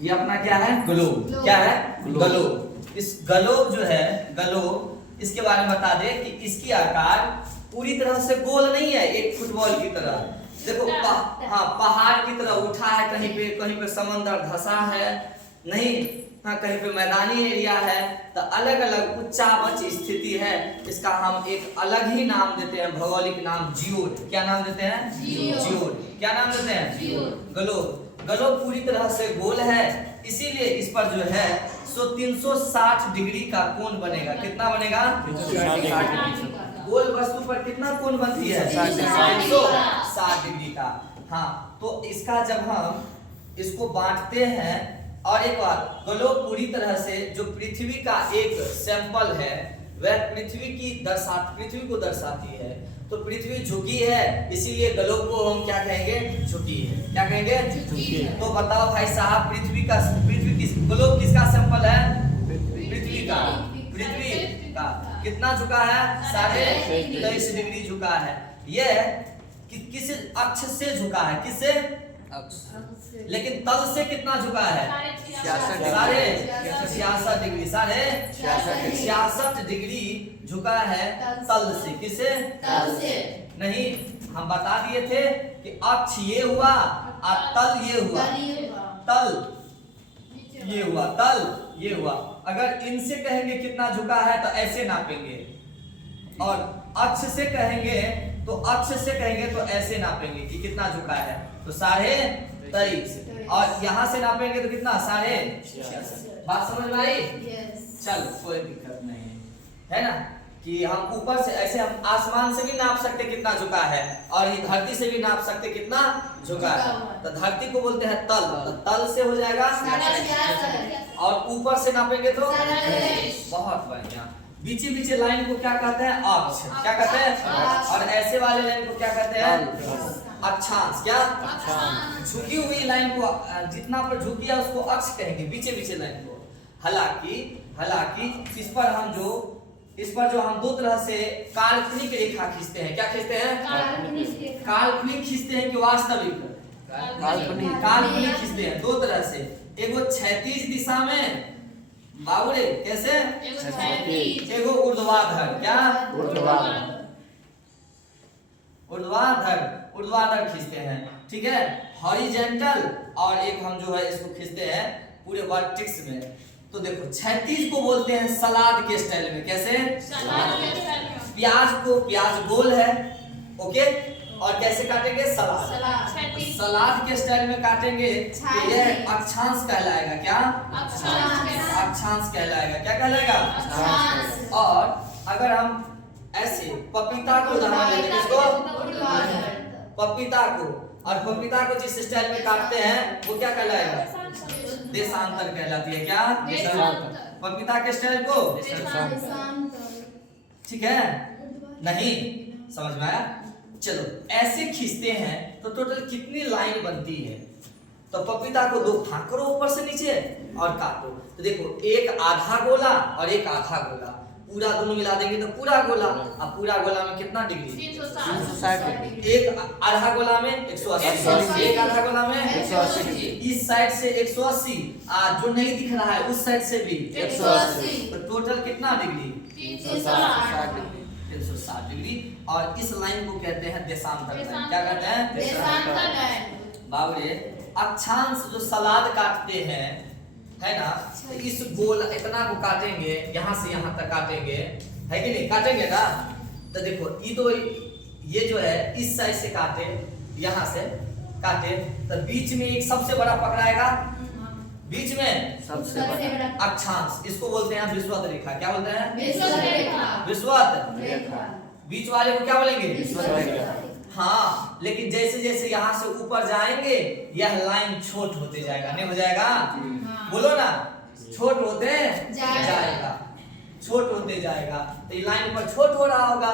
ये अपना क्या है, ग्लोब। क्या है, ग्लोब। इस ग्लोब जो है, ग्लोब, इसके बारे में बता दे कि इसकी आकार पूरी तरह से गोल नहीं है, एक फुटबॉल की तरह। देखो हाँ, पहाड़ की तरह उठा है, कहीं पे समंदर धंसा है नहीं, हाँ कहीं पे मैदानी एरिया है, तो अलग अलग उच्चावच स्थिति है। इसका हम एक अलग ही नाम देते हैं, भौगोलिक नाम जियोड। क्या नाम देते हैं, जियोड। क्या नाम देते हैं, ग्लोब। ग्लोब पूरी तरह से गोल है, इसीलिए इस पर जो है 360 डिग्री का कोण बनेगा। कितना बनेगा, 360 डिग्री। गोल वस्तु पर कितना कोण बनती है, 360 डिग्री का। हाँ, तो इसका जब हम इसको बांटते हैं, और एक बात, ग्लोब पूरी तरह से जो पृथ्वी का एक सैंपल है, वह पृथ्वी को दर्शाती है। तो पृथ्वी झुकी है, इसीलिए ग्लोब को हम क्या कहेंगे, झुकी है। क्या कहेंगे, झुकी है। तो बताओ भाई साहब, ग्लोब किसका सैंपल है, पृथ्वी का। पृथ्वी का कितना झुका है, 23.5 डिग्री झुका है। यह किस अक्ष से झुका है, किससे, लेकिन तल से कितना झुका है, 66 डिग्री। 66 डिग्री झुका है तल से। किसे, तल से नहीं, हम बता दिए थे कि अक्ष ये हुआ और तल ये हुआ। तल ये हुआ, तल ये हुआ। अगर इनसे कहेंगे कितना झुका है तो ऐसे नापेंगे, और अक्ष से कहेंगे तो ऐसे नापेंगे कि कितना झुका है, तो 23.5। और यहाँ से नापेंगे तो कितना, 66। बात समझ में आई? चल, कोई दिक्कत नहीं है ना, कि हम ऊपर से ऐसे, हम आसमान से भी नाप सकते कितना झुका है, और ये धरती से भी नाप सकते कितना झुका है। तो धरती को बोलते हैं तल, तो तल से हो जाएगा, और ऊपर से नापेंगे तो, बहुत बढ़िया। बीचे लाइन को क्या कहते हैं, अक्ष। क्या कहते हैं, और ऐसे वाले लाइन को क्या कहते हैं, अक्षांश। क्या, झुकी हुई लाइन को, जितना पर झुकी है उसको अक्ष कहेंगे, बीचे लाइन को। हालांकि इस पर जो हम दो तरह से काल्पनिक रेखा खींचते हैं। क्या खींचते हैं, काल्पनिक खींचते हैं कि वास्तविक, काल्पनिक खींचते हैं दो तरह से। एगो क्षैतिज दिशा में, बाबूरे कैसे, एगो ऊर्ध्वाधर। क्या, ऊर्ध्वाधर खींचते हैं, ठीक है, हॉरिजॉन्टल। और एक हम जो है इसको खींचते हैं पूरे वर्टिक्स में। तो देखो, क्षैतिज को बोलते हैं सलाद के स्टाइल में। कैसे, प्याज गोल है, ओके, और कैसे काटेंगे, सलाद के स्टाइल में काटेंगे तो यह अक्षांश कहलाएगा। क्या, अक्षांश कहलाएगा। क्या कहलाएगा। और अगर हम ऐसे पपीता को उदाहरण लेते हैं, किसको, पपीता को, और पपीता को जिस स्टाइल में काटते हैं वो क्या कहलाएगा, देशांतर कहलाती है। क्या, पपीता के स्टाइल को, ठीक है, नहीं समझ में आया। चलो, ऐसे खींचते हैं तो टोटल कितनी लाइन बनती है। तो पपीता को दो भाग करो ऊपर से नीचे और काटो। तो देखो, एक आधा गोला और एक आधा गोला, पूरा दोनों मिला देंगे तो पूरा गोला। अब पूरा गोला में कितना डिग्री, 360 डिग्री। एक आधा गोला में 180, एक आधा गोला में 180 डिग्री। इस साइड से 180, जो नहीं दिख रहा है उस साइड से भी 180, तो टोटल कितना डिग्री, 360 डिग्री। 360 डिग्री। और इस लाइन को कहते हैं देशांतर लाइन। क्या कहते हैं, देशांतर लाइन। बाबू रे, अक्षांश जो सलाद काटते हैं, है ना, तो इस गोल इतना को काटेंगे, यहाँ से यहाँ तक काटेंगे, है कि नहीं, काटेंगे ना। तो देखो, ये जो है इस साइड से काटे, यहाँ से काटे, तो बीच में एक सबसे बड़ा पकड़ाएगा, बीच में सबसे बड़ा अक्षांश, इसको बोलते हैं विषुवत रेखा। क्या बोलते हैं, विषुवत रेखा। बीच वाले को क्या बोलेंगे, विषुवत रेखा। हाँ, लेकिन जैसे जैसे यहाँ से ऊपर जाएंगे यह लाइन छोट होते जाएगा, नहीं हो जाएगा, बोलो ना, छोट होते जाएगा, छोट होते जाएगा। तो ये लाइन पर छोट हो रहा होगा,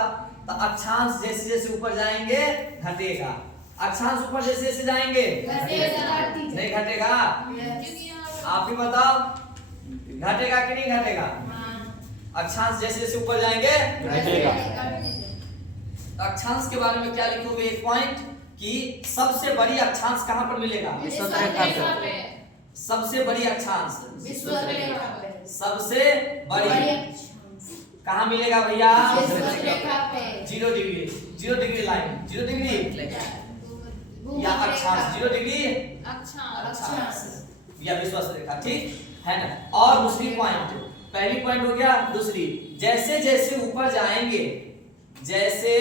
तो अक्षांश जैसे जैसे ऊपर जाएंगे घटेगा, अक्षांश ऊपर जैसे जैसे जाएंगे नहीं घटेगा। आप ही बताओ, घटेगा कि नहीं घटेगा, अक्षांश जैसे जैसे ऊपर जाएंगे घटेगा। अक्षांश के बारे में क्या लिखोगे, एक पॉइंट, कि सबसे बड़ी अक्षांश कहां पर मिलेगा, सबसे बड़ी अक्षांश, विषुवत रेखा पे, सबसे बड़ी अक्षांश, कहाँ मिलेगा भैया? विषुवत रेखा पे, 0 डिग्री, 0 डिग्री लाइन, 0 डिग्री या अक्षांश, 0 डिग्री अक्षांश या विषुवत रेखा, ठीक है ना। और दूसरी पॉइंट, पहली पॉइंट हो गया। दूसरी, जैसे जैसे ऊपर जाएंगे, जैसे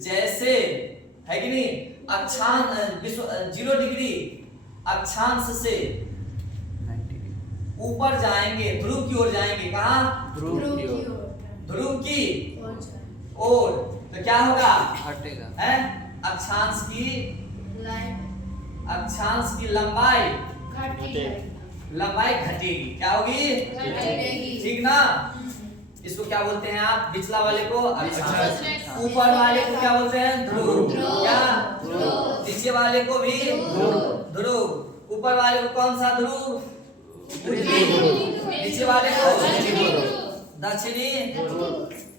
जैसे है कि नहीं, अक्षांश 0 डिग्री अक्षांश से ऊपर जाएंगे, ध्रुव की ओर जाएंगे। कहाँ? ध्रुव की ओर, ध्रुव की ओर, तो क्या होगा? हटेगा है अक्षांश की लाइन अक्षांश की लंबाई घटेगी, लंबाई घटेगी। क्या होगी? घटेगी, ठीक ना। इसको क्या बोलते हैं आप? पिछला वाले को अक्षांश, अक्षांश। ऊपर वाले को क्या बोलते हैं? ध्रुव। ध्रुव। क्या? ध्रुव। नीचे वाले को भी ध्रुव। ऊपर वाले को कौन सा ध्रुव? नीचे वाले को दक्षिणी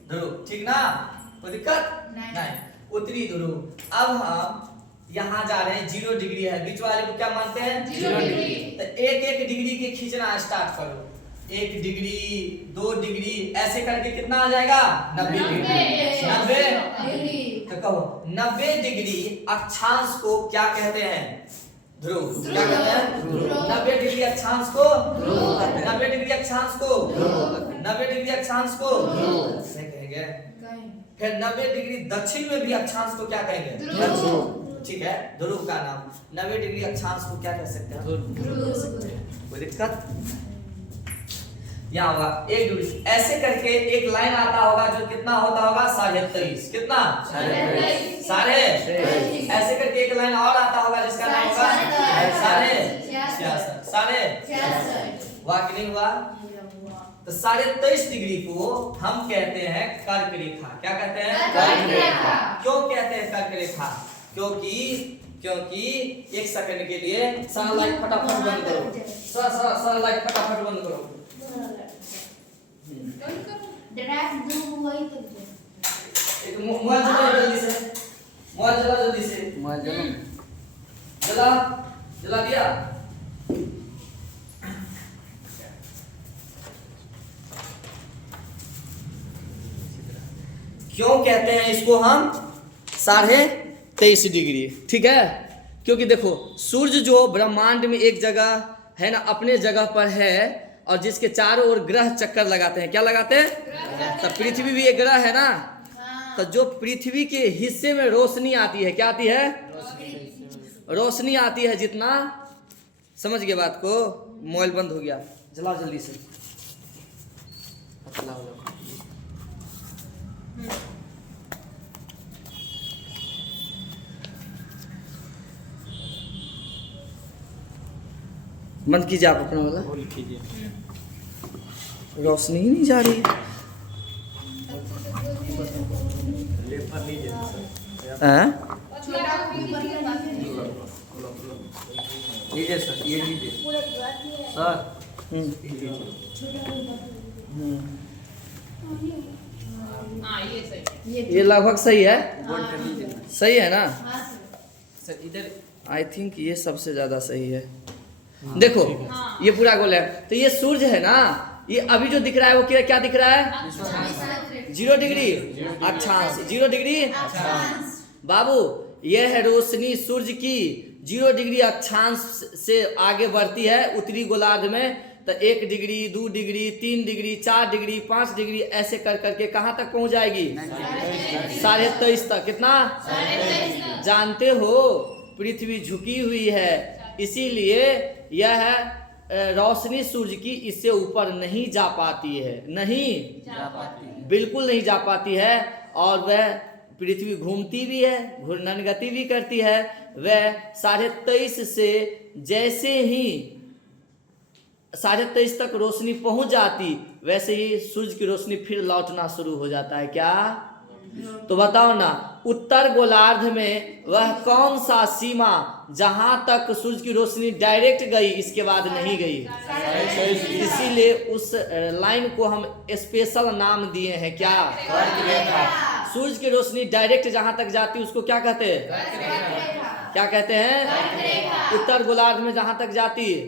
ध्रुव, ठीक ना। कोई दिक्कत नहीं। उत्तरी ध्रुव। अब हम यहाँ जा रहे हैं, 0 डिग्री है, बीच वाले को क्या मानते हैं? 0 डिग्री। तो एक डिग्री के खींचना स्टार्ट करो। 1 डिग्री, 2 डिग्री, ऐसे करके कितना आ जाएगा? 90 डिग्री। 90 डिग्री, तो कहो 90 डिग्री अक्षांश को क्या कहते हैं? ध्रुव। क्या कहते हैं? ध्रुव। 90 डिग्री अक्षांश को ध्रुव। 90 डिग्री अक्षांश को 90 डिग्री अक्षांश को नहीं कहेंगे। फिर 90 डिग्री दक्षिण में भी अक्षांश को क्या कहेंगे? ध्रुव। ठीक है, ध्रुव का नाम। 90 डिग्री अक्षांश को क्या कह सकते हैं? कोई दिक्कत? यहाँ होगा 1 डिग्री, ऐसे करके एक लाइन आता होगा जो कितना होता होगा? 23.5। कितना? 23.5। ऐसे करके एक लाइन और आता होगा जिसका नाम होगा 66.5। हुआ कि नहीं हुआ? तो 23.5 डिग्री को हम कहते हैं कर्क रेखा। क्या कहते हैं? कर्क रेखा। क्यों कहते हैं कर्क रेखा? क्योंकि 1 सेकंड के लिए सारा लाइट फटाफट बंद करो, सारा लाइट फटाफट बंद करो। एक मोबाइल चलाओ जल्दी से, मोबाइल चलाओ जल्दी से, जला दिया। क्यों कहते हैं इसको हम 23.5 डिग्री? ठीक है, क्योंकि देखो सूर्य जो ब्रह्मांड में एक जगह है ना, अपने जगह पर है, और जिसके चारों ओर ग्रह चक्कर लगाते हैं। क्या लगाते हैं? तो पृथ्वी भी एक ग्रह है ना। तो जो पृथ्वी के हिस्से में रोशनी आती है, क्या आती है? रोशनी आती है जितना, समझ गए बात को? मोबाइल बंद हो गया, जलाओ जल्दी से। बंद कीजिए आप अपना वाला। रोशनी ही नहीं जा रही है। लीजिए सर, ये लीजिए सर। ये लगभग सही है, सही है ना? सर इधर आई थिंक ये सबसे ज्यादा सही है। देखो ये पूरा गोल है, तो ये सूर्य है ना, ये अभी जो दिख रहा है वो क्या दिख रहा है? 0 डिग्री अक्षांश, 0 डिग्री बाबू, यह है रोशनी सूर्य की 0 डिग्री अक्षांश से आगे बढ़ती है उत्तरी गोलार्ध में। तो 1 degree, 2 degree, 3 degree, 4 degree, 5 degree, ऐसे कर करके कहाँ तक पहुंच जाएगी? 23.5 तक। कितना? जानते हो पृथ्वी झुकी हुई है, इसीलिए यह रोशनी सूर्य की इससे ऊपर नहीं जा पाती है, नहीं जा पाती है, बिल्कुल नहीं जा पाती है। और वह पृथ्वी घूमती भी है, घूर्णन गति भी करती है। वह 23.5 से जैसे ही 23.5 तक रोशनी पहुंच जाती, वैसे ही सूर्य की रोशनी फिर लौटना शुरू हो जाता है। क्या? तो बताओ ना, उत्तर गोलार्ध में वह कौन सा सीमा जहां तक सूर्य की रोशनी डायरेक्ट गई, इसके बाद नहीं गई? इसीलिए उस लाइन को हम स्पेशल नाम दिए हैं। क्या? सूर्य की रोशनी डायरेक्ट जहां तक जाती है उसको क्या कहते हैं? क्या कहते हैं? उत्तर गोलार्ध में जहां तक जाती है।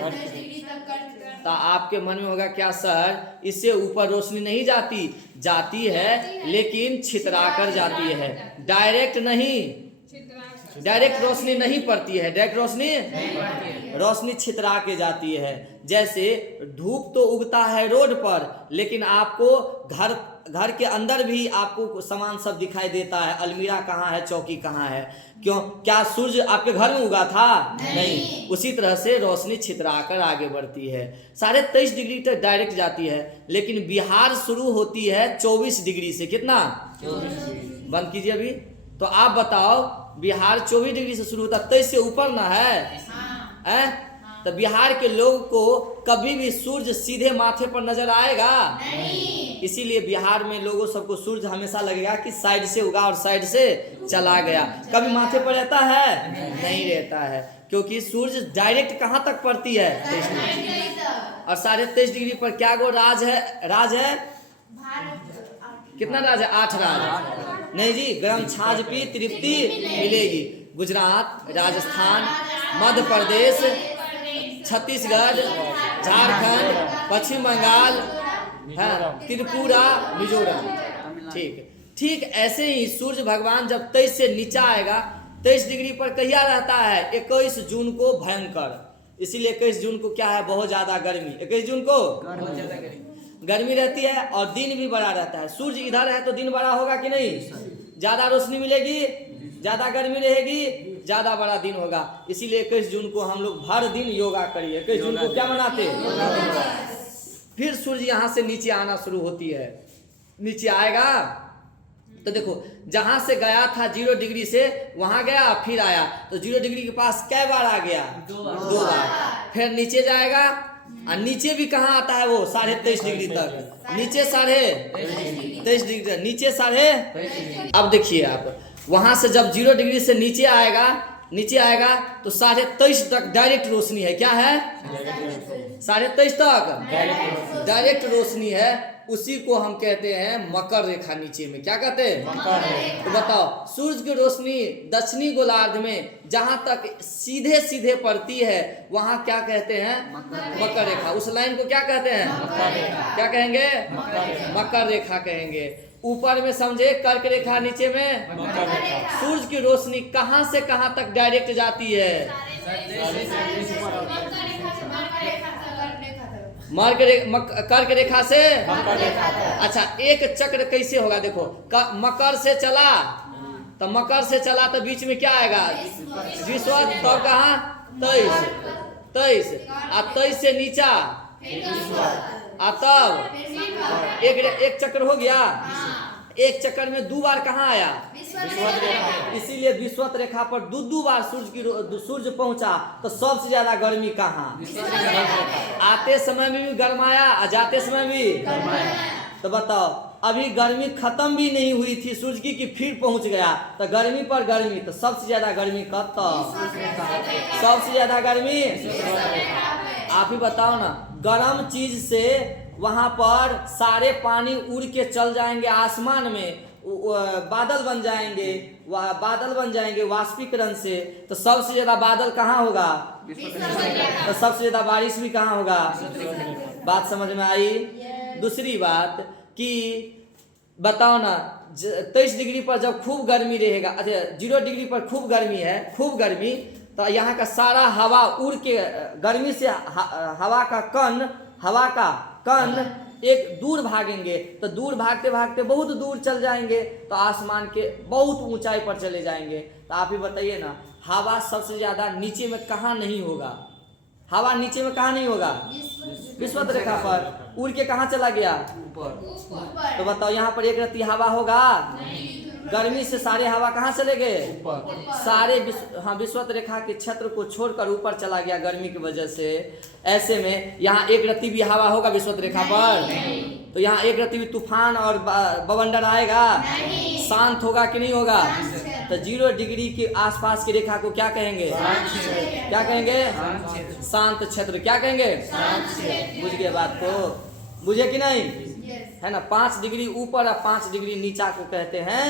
10 डिग्री तक कट कर तो आपके मन में होगा क्या सर, इससे ऊपर रोशनी नहीं जाती? जाती है, लेकिन छितरा कर जाती है, डायरेक्ट नहीं। डायरेक्ट रोशनी नहीं पड़ती है, डायरेक्ट रोशनी छितरा के जाती है। जैसे धूप तो उगता है रोड पर, लेकिन आपको घर के अंदर भी आपको सामान सब दिखाई देता है। अलमीरा कहाँ है, चौकी कहाँ है? क्यों? क्या सूर्य आपके घर में उगा था? नहीं। उसी तरह से रोशनी छितरा कर आगे बढ़ती है। 23.5 डिग्री तक डायरेक्ट जाती है, लेकिन बिहार शुरू होती है 24 डिग्री से। कितना? 24। बंद कीजिए अभी। तो आप बताओ, बिहार 24 डिग्री से शुरू होता, 23 से ऊपर ना है? तो बिहार के लोगों को कभी भी सूर्य सीधे माथे पर नजर आएगा? नहीं। इसीलिए बिहार में लोगों सबको सूर्य हमेशा लगेगा कि साइड से उगा और साइड से चला गया। कभी माथे पर रहता है? नहीं रहता है, क्योंकि सूर्य डायरेक्ट कहाँ तक पड़ती है? 23 डिग्री। और 23.5 डिग्री पर क्या गो राज है? कितना राज है? 8 राज। नहीं जी, गरम छाछ पी तृप्ति मिलेगी। गुजरात, राजस्थान, मध्य प्रदेश, छत्तीसगढ़, झारखंड, पश्चिम बंगाल, त्रिपुरा, मिजोरम। ठीक ऐसे ही सूर्य भगवान जब 23 से नीचा आएगा, 23 डिग्री पर कहिया रहता है? 21 जून को भयंकर। इसीलिए 21 जून को क्या है? बहुत ज्यादा गर्मी। 21 जून को गर्मी रहती है और दिन भी बड़ा रहता है। सूर्य इधर है तो दिन बड़ा होगा कि नहीं? ज्यादा रोशनी मिलेगी, ज्यादा गर्मी रहेगी, ज्यादा बड़ा दिन होगा। इसीलिए 21 जून को हम लोग हर दिन योगा करिए। 21 जून को क्या मनाते? फिर सूर्य यहाँ से नीचे आना शुरू होती है। नीचे आएगा तो देखो, जहां से गया था 0 डिग्री से, वहां गया फिर आया, तो 0 डिग्री के पास कै बार आ गया? 2 बार। फिर नीचे जाएगा, और नीचे भी कहाँ आता है वो? 23.5 डिग्री तक। नीचे 23.5 डिग्री तक, नीचे 23.5। अब देखिए आप, वहां से जब 0 डिग्री से नीचे आएगा तो 23.5 तक डायरेक्ट रोशनी है। क्या है? 23.5 तक डायरेक्ट रोशनी है। उसी को हम कहते हैं मकर रेखा। नीचे में क्या कहते हैं? मकर रेखा। तो बताओ, सूर्य की रोशनी दक्षिणी गोलार्ध में जहां तक सीधे पड़ती है, वहां क्या कहते हैं? मकर रेखा। उस लाइन को क्या कहते हैं? क्या कहेंगे? मकर रेखा कहेंगे। ऊपर में समझे कर्क रेखा, नीचे में सूर्य की रोशनी कहां से कहां तक डायरेक्ट जाती है? कर्क रेखा से। अच्छा, एक चक्र कैसे होगा? देखो, मकर से चला तो बीच में क्या आएगा? विश्वत। तो कहाँ? 23। और 23 से नीचा, तब एक चक्र हो गया। एक चक्कर में 2 बार कहाँ आया? इसीलिए विश्वत रेखा पर 2 बार सूर्य पहुंचा। तो सबसे ज्यादा गर्मी कहाँ? आते समय में भी गर्माया और जाते समय भी गर्माया। तो बताओ, अभी गर्मी खत्म भी नहीं हुई थी सूर्य की कि फिर पहुंच गया। तो गर्मी पर गर्मी, तो सबसे ज्यादा गर्मी कब तक? सबसे ज्यादा गर्मी आप ही बताओ ना। गर्म चीज से वहां पर सारे पानी उड़ के चल जाएंगे आसमान में, बादल बन जाएंगे वाष्पीकरण से। तो सबसे ज्यादा बादल कहाँ होगा? तो सबसे ज्यादा बारिश भी कहाँ होगा? बात समझ में आई? दूसरी बात कि बताओ ना, 23 डिग्री पर जब खूब गर्मी रहेगा, अच्छा 0 डिग्री पर खूब गर्मी है, खूब गर्मी, तो यहाँ का सारा हवा उड़ के गर्मी से हवा का कण एक दूर भागेंगे। तो दूर भागते भागते बहुत दूर चल जाएंगे, तो आसमान के बहुत ऊंचाई पर चले जाएंगे। तो आप ही बताइए ना, हवा सबसे ज्यादा नीचे में कहाँ नहीं होगा? हवा नीचे में कहाँ नहीं होगा? विश्वत रेखा पर। उड़ के कहाँ चला गया? ऊपर। तो बताओ, यहाँ पर एक रत्ती हवा होगा? गर्मी से सारे हवा कहाँ चले गए? सारे विश्वत रेखा के क्षेत्र को छोड़कर ऊपर चला गया गर्मी की वजह से। ऐसे में यहाँ एक रत्ती भी हवा होगा विश्वत रेखा पर? तो यहाँ एक रत्ती भी तूफान और बवंडर आएगा? शांत होगा कि नहीं होगा? तो 0 डिग्री के आसपास की रेखा को क्या कहेंगे? क्या कहेंगे? शांत क्षेत्र। क्या कहेंगे? बुझ गए बात को? बुझे कि नहीं? है ना। 5 डिग्री ऊपर और 5 डिग्री नीचा को कहते हैं,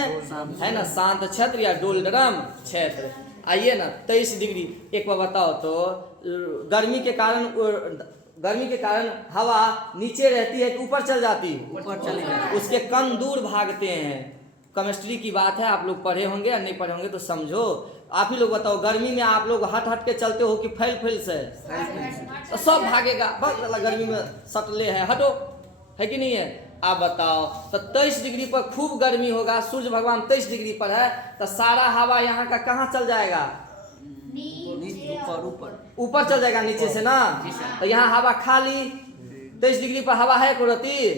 है ना, शांत क्षेत्र या डोलड्रम क्षेत्र। आइए ना 23 डिग्री। एक बार बताओ तो गर्मी के कारण हवा नीचे रहती है कि ऊपर चल जाती है? ऊपर चली जाती। उसके कण दूर भागते हैं। केमिस्ट्री की बात है, आप लोग पढ़े होंगे या नहीं पढ़े होंगे तो समझो। आप ही लोग बताओ, गर्मी में आप लोग हट के चलते हो कि फैल से? तो सब भागेगा, बस गर्मी में सटले है, हटो, है कि नहीं है? आप बताओ, तो 23 डिग्री पर खूब गर्मी होगा, सूर्य भगवान 23 डिग्री पर है, तो सारा हवा यहाँ का कहाँ चल जाएगा? ऊपर चल जाएगा नीचे से ना। तो यहाँ हवा खाली, 23 डिग्री पर हवा है कुदरती,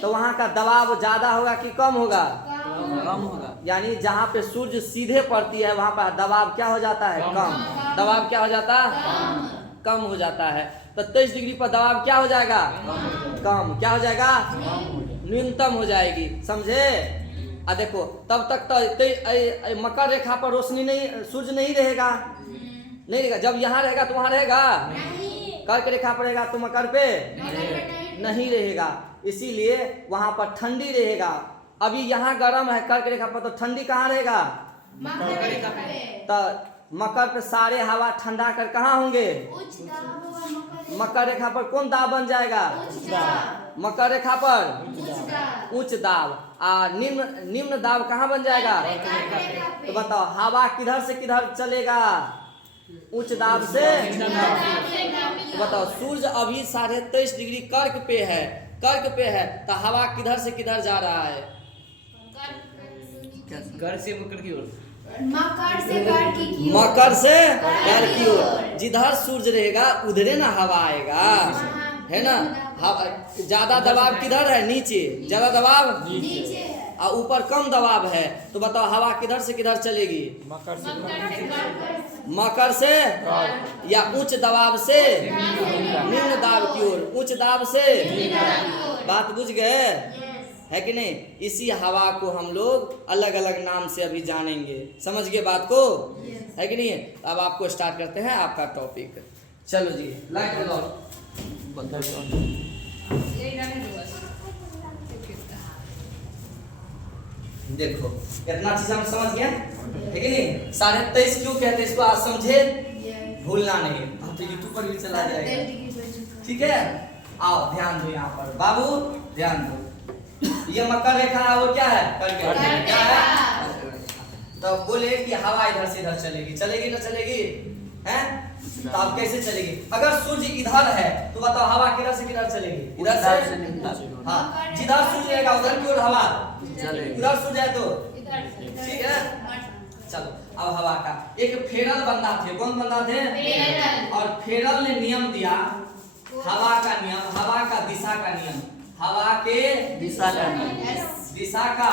तो वहाँ का दबाव ज्यादा होगा कि कम होगा? कम होगा। यानी जहाँ पे सूर्य सीधे पड़ती है वहाँ पर दबाव क्या हो जाता है? कम। दबाव क्या हो जाता है? कम हो जाता है। तो 23 डिग्री पर दबाव क्या हो जाएगा? कम। क्या हो जाएगा? न्यूनतम हो जाएगी, समझे? देखो, तब तक तो मकर रेखा पर रोशनी नहीं, सूर्य नहीं रहेगा, नहीं रहेगा। जब यहाँ रहेगा तो वहाँ रहेगा, कर्क रेखा पर रहेगा तो मकर पे नहीं रहेगा, इसीलिए वहाँ पर ठंडी रहेगा। अभी यहाँ गर्म है कर्क रेखा पर, तो ठंडी कहाँ रहेगा? तो मकर पे सारे हवा ठंडा कर कहाँ होंगे? मकर रेखा पर कौन दाब बन जाएगा? मकर रेखा पर उच्च दाब। निम्न दाब कहाँ बन जाएगा? तो बताओ, हवा किधर से किधर चलेगा? उच्च दाब से। तो बताओ, सूर्य अभी 23.5 डिग्री कर्क पे है, तो हवा किधर से किधर जा रहा है? घर से मकर की ओर। मकर से कर्क की ओर। जिधर सूर्य रहेगा उधरे ना हवा आएगा, है ना? ज्यादा दबाव किधर है? नीचे। ज्यादा दबाव नीचे, और ऊपर कम दबाव है, तो बताओ हवा किधर से किधर चलेगी? मकर से या उच्च दबाव से निम्न दाब की ओर? उच्च दाब से। बात बुझ गए, है कि नहीं? इसी हवा को हम लोग अलग अलग नाम से अभी जानेंगे, समझ गए बात को, है कि नहीं? अब आपको स्टार्ट करते हैं आपका टॉपिक। चलो जी, लाइट लगाओ। देखो, कितना चीज हम समझ गए, है कि नहीं? 23.5 क्यों कहते हैं इसको, आज समझे, भूलना नहीं। हम तो यूट्यूब पर भी चला जाएगा, ठीक है? आओ ध्यान दो यहाँ पर, बाबू ध्यान दो। ये मकर रेखा है और क्या है? कर्क रेखा। क्या है? तो बोले कि हवा इधर से इधर चलेगी ना चलेगी? हैं? तो अब कैसे चलेगी? अगर सूर्य इधर है तो बताओ हवा किधर से किधर चलेगी? इधर से। हाँ, जिधर सूर्य रहेगा उधर की ओर हवा चलेगी। उधर सूर्य है तो ठीक है। चलो, अब हवा का एक फेरल बंदा थे। कौन बंदा थे? और फेरल ने नियम दिया, हवा का नियम, हवा का दिशा का नियम, हवा के दिशा का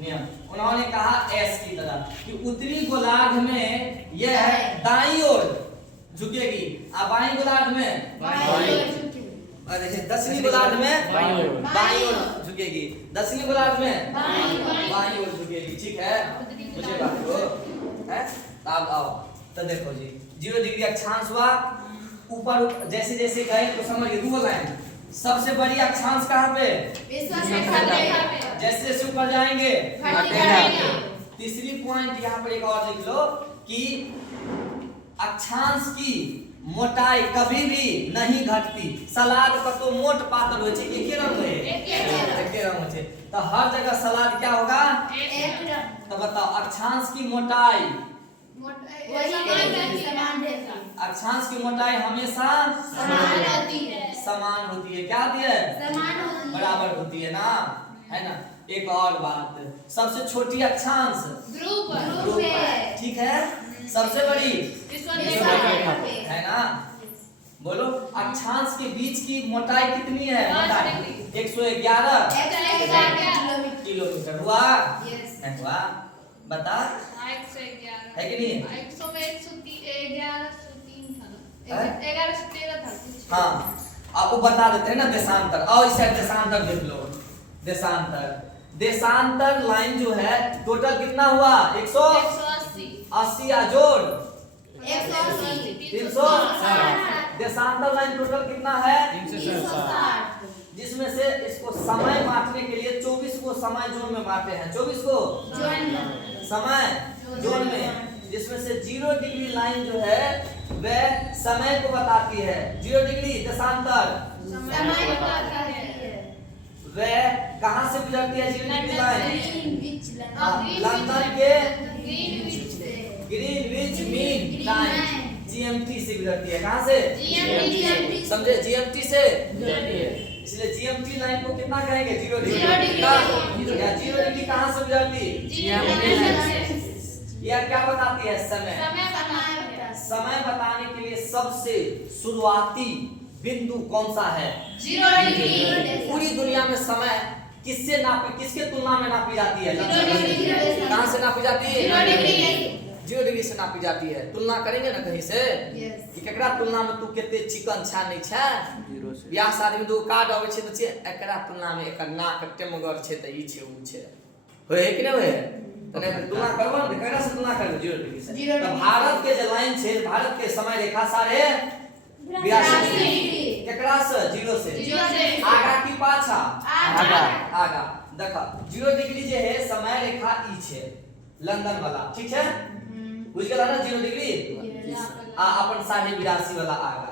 नियम। उन्होंने कहा एस की तरह कि उत्तरी गोलार्ध में यह दाईं ओर झुकेगी, और बाईं गोलार्ध में दक्षिणी गोलार्ध में बाईं ओर झुकेगी, दक्षिणी गोलार्ध में बाईं ओर झुकेगी, ठीक है? मुझे बात को है। अब आओ तो देखो जी, 0 डिग्री अक्षांश हुआ, ऊपर जैसे जैसे गए तो समझ गए, दो लाइन। सबसे बड़ी अक्षांश कहाँ पे? जैसे जैसे ऊपर जाएंगे। तीसरी पॉइंट यहाँ पर एक और लिख लो कि अक्षांश की मोटाई कभी भी नहीं घटती। सलाद का तो मोट पातर हो छे, एके रंग हो छे, तो हर जगह सलाद क्या होगा? तो बताओ, अक्षांश की मोटाई, अक्षांश की मोटाई हमेशा समान होती है। क्या होती है? बराबर होती है ना, है ना? एक और बात, सबसे छोटी अक्षांश ध्रुव है, ठीक है? सबसे बड़ी है ना? बोलो, अक्षांश के बीच की मोटाई कितनी है? 111 किलोमीटर। हुआ? नहीं हुआ? बता, है कि नहीं? 1113 था। हाँ, आपको बता देते हैं ना देशांतर। और इसे देशांतर देख लो। देशांतर लाइन जो है टोटल कितना हुआ? 180 या जोड़ 360। देशांतर लाइन टोटल कितना है? 360। जिसमें से इसको समय बांटने के लिए 24 को समय जोन में बांटे हैं। 24 को समय जोन में जिसमें से 0 डिग्री लाइन जो है वह समय को बताती है। 0 डिग्री देशांतर समय बताता है। वह कहाँ से गुजरती है 0 डिग्री लाइन? लंदन के ग्रीनविच मीन लाइन जीएमटी से गुजरती है। कहाँ से? GMT समझे? जीएमटी से। है। इसलिए जीएमटी लाइन को कितना कहेंगे? 0 डिग्री। 0 डिग्री। या 0 डिग्री कहाँ से गुजरती? यह क्या बताती है? समय। समय बताने के लिए सबसे शुरुआती बिंदु कौन सा है? 0 डिग्री। पूरी दुनिया में समय किसके तुलना में नापी जाती है? 0 डिग्री। कहाँ से नापी जाती है? 0 डिग्री। 0 डिग्री से नापी जाती है। तुलना करेंगे ना कहीं से कि केकरा तुलना में तू केते चिकन छा नहीं छा। 0 से। बियाह शादी में दो कार्ड आवे छे त छे एकरा तुलना में एकर नाक टेमगर छे त ई छे उ छे। होय है कि नहीं होय? तने तुलना करबो न केकरा से तुलना करबो? 0 डिग्री से। 0 तो डिग्री। भारत के जो लाइन छे, भारत के समय रेखा सारे 82 डिग्री। केकरा से? 0 से। 0 से। आगा की पाछा? आगा। आगा। देखा 0 डिग्री जे है समय रेखा ई छे लंदन वाला, ठीक है? बुझ गेला ना 0 डिग्री? आ अपन 82.5 वाला आगा।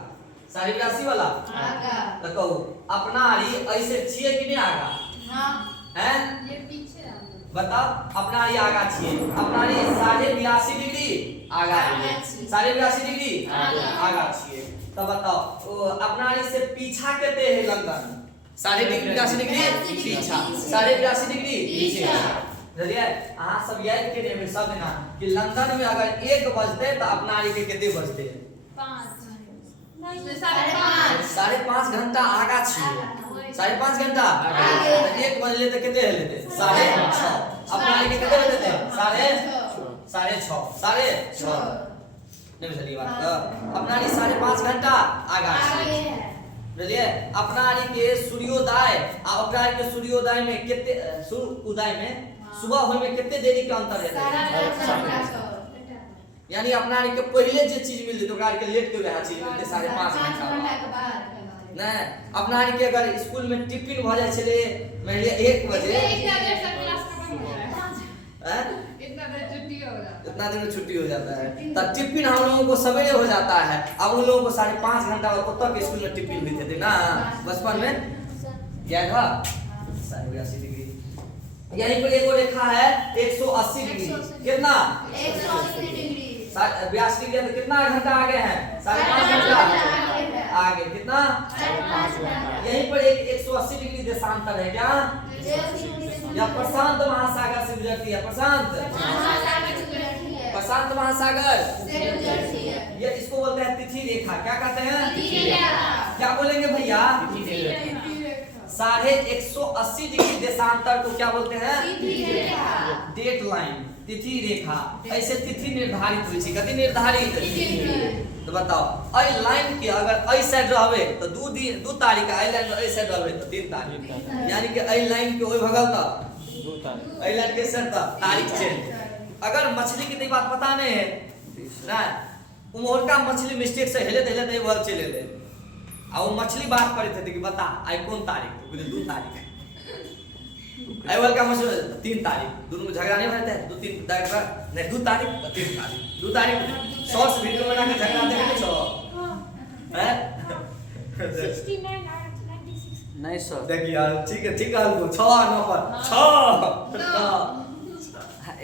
82.5 वाला आगा। तो कहू अपना आरी ऐसे छिए कि नहीं आगा? हाँ। हैं? ये पीछे आ गया। बताओ अपना आरी आगा छिए। अपना आरी 82.5 डिग्री आगा है। 82.5 डिग्री आगा छिए। तो बताओ अपना आरी से पीछा केते है लंदन? 82.5 डिग्री पीछा। 82.5 डिग्री पीछे। चलिए अहाँ सब याद के ने सब ना कि लंदन में अगर 1 बजते तो अपना आरी के कितने बजते? 5.5 घंटा आगा छिए। 5.5 घंटा आगे। 1 बजले तो कितने लेते? 6.5। अपना आरी के कितने बजते? 6.5 नहीं बुझलिए बात तो? अपना आरी 5.5 घंटा आगा छिए। बुझलिए अपना आरी के सूर्योदय आ ओकरा आरी के सूर्योदय में कितने सूर्योदय में सुबह होय में कितने देरी के अंतर है? यानी अपना आरी के पहले जे चीज मिल जेते ओकरा आरी के लेट के वह चीज मिलते 5.5 घंटा। नहीं अपना आरी के अगर स्कूल में टिफिन भ जाय छले मान लिया 1 बजे इतना देर में छुट्टी हो जाता है तब टिफिन हम लोगों को सवेरे हो जाता है। अब उन लोगों को 5.5 घंटा उत्तर के स्कूल में टिफिन मिलते थे ना बचपन में, याद है? 82 डिग्री। यहीं पर एक और रेखा है 180 डिग्री। कितना? 180 डिग्री। 82 डिग्री तो कितना घंटा आगे है? 5.5 घंटा आगे। कितना? 5.5 घंटा। यहीं पर एक 180 डिग्री देशांतर है। क्या? या प्रशांत महासागर से गुजरती है? प्रशांत महासागर ये इसको बोलते हैं तिथि रेखा। क्या कहते हैं? क्या बोलेंगे भैया? 180 डिग्री देशांतर को क्या बोलते हैं? डेट लाइन, तिथि रेखा। ऐसे तिथि निर्धारित हुई थी। कथी निर्धारित? तो बताओ आई लाइन के अगर आई साइड रहबे तो 2 तारीख, आई लाइन आई साइड रहबे तो 3 तारीख। यानी कि आई लाइन के ओइ भगल त 2 तारीख। आई लाइन के सेट त तारीख चेंज। अगर मछली की तो बात पता नहीं है ना, उमोरका मछली मिस्टेक से हेले हेले नहीं बोल चले ले आ वो मछली बात करे थे कि बता आई कौन तारीख? तो 2 तारीख। आई वाला का मछली 3 तारीख। दोनों में झगड़ा नहीं रहता है? 2-3 तारीख नहीं 2 तारीख तो 3 तारीख। 2 तारीख शॉर्ट्स वीडियो बना के झगड़ा देखे छो हैं? 69 और 96। नहीं सर। देखिए यार ठीक है 6 नंबर 6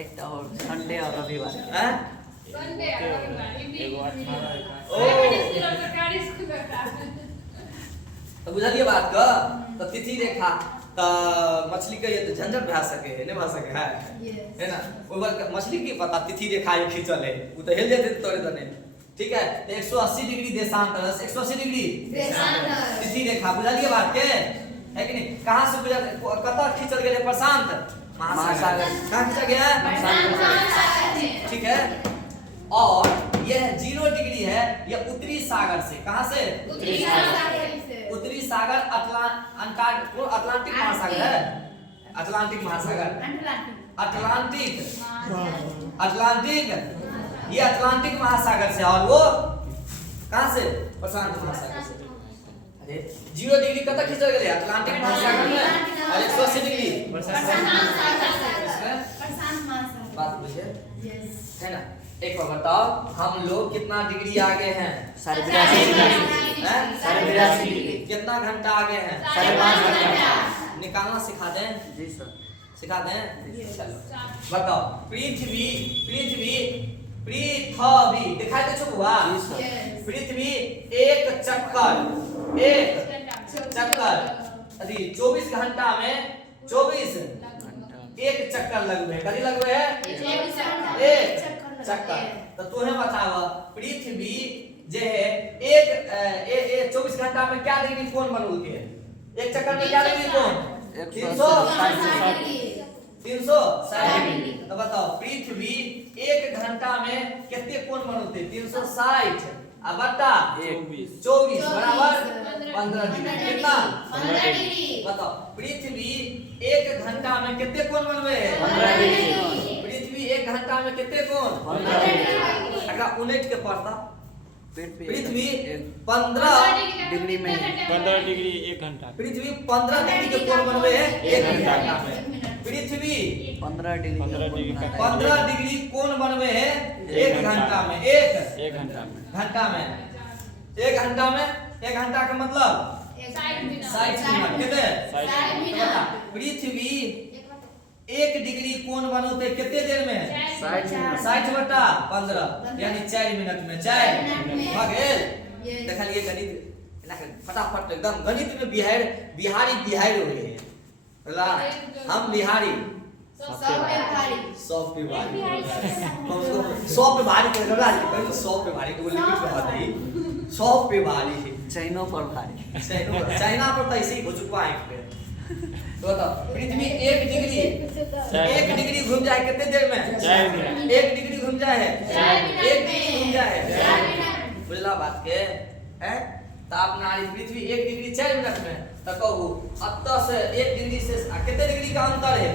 एक और संडे और रविवार। हैं? एगो 18 तो बुझलिए बात का? तो तिथि रेखा तो मछली के ये तो झंझट भा सके है नहीं भा सके है ना? वो मछली की पता तिथि रेखा ये खींचल है वो तो हिल जाते तोरे तने, ठीक है? तो 180 डिग्री देशांतर 180 डिग्री तिथि रेखा। बुझलिए बात के? है कि नहीं? कहां से गुजर कता खींचल गेले? प्रशांत महासागर। कहां खींचा गया? ठीक है। और यह 0 डिग्री है यह उत्तरी सागर से। कहां से? उत्तरी सागर अटलांटिक महासागर है। अटलांटिक महासागर अटलांटिक ये अटलांटिक महासागर से। और वो कहां से? प्रशांत महासागर से। अरे 0 डिग्री कतक खींचल गेले? अटलांटिक महासागर में। और 180 डिग्री बात बुझे है ना? एक बार बताओ, हम लोग कितना डिग्री आगे हैं? 82.5 डिग्री। हैं? 82.5 डिग्री। कितना घंटा आगे हैं? 5.5 घंटा। निकालना सिखा दें? जी सर। सिखा दें? Yes. चलो बताओ, पृथ्वी पृथ्वी पृथ्वी दिखाई दे चुका हुआ? जी सर। Yes. पृथ्वी एक चक्कर अरे 24 घंटा में 24 एक चक्कर लगवे, कभी लगवे है एक चक्कर। तो तुम्हें बताओ, पृथ्वी जे है एक 24 घंटा में क्या डिग्री कोण बनल के? एक चक्कर में क्या डिग्री कोण? 360 डिग्री। तो बताओ, पृथ्वी एक घंटा में कितने कोण बनते? 360 अब बटा 24 बराबर 15 डिग्री। कितना? 15 डिग्री। बताओ, पृथ्वी एक घंटा में कितने कोण बनवे? 15 डिग्री। पृथ्वी एक घंटा में कितने कोण? 15 डिग्री। अगर उलट के पड़ता, पृथ्वी एक 15 डिग्री में 15 डिग्री 1 घंटा। पृथ्वी 15 डिग्री के कोण बनवे है एक घंटा में। पृथ्वी 15 डिग्री 15 डिग्री का 15 डिग्री कोण बनवे है एक घंटा में। एक 1 घंटा में। घंटा में एक घंटा में एक घंटा का मतलब 60 मिनट। कितने? 60 मिनट। पृथ्वी एक डिग्री कोण बनते कितने देर में? 60 मिनट। 60 बटा 15 यानी 4 मिनट में। 4 हो गेल। देखलिए गणित फटाफट एकदम गणित में बिहारी हो गए बोला हम बिहारी 100 पे भारी 100 पे भारी कर रहा है। 100 पे भारी को लिमिट में बात है। 100 पे भारी चाइनो पर भारी। चाइना पर तो ऐसे ही हो चुका है पे। तो बताओ, पृथ्वी एक डिग्री घूम जाए कितने देर में? 4 मिनट। एक डिग्री घूम जाए है 4 मिनट एक में। डिग्री घूम जाए 4 मिनट। बुझला बात के हैं? तो अपना पृथ्वी एक डिग्री 4 मिनट में तो कहू अत्ता से एक डिग्री से कितने डिग्री का अंतर है?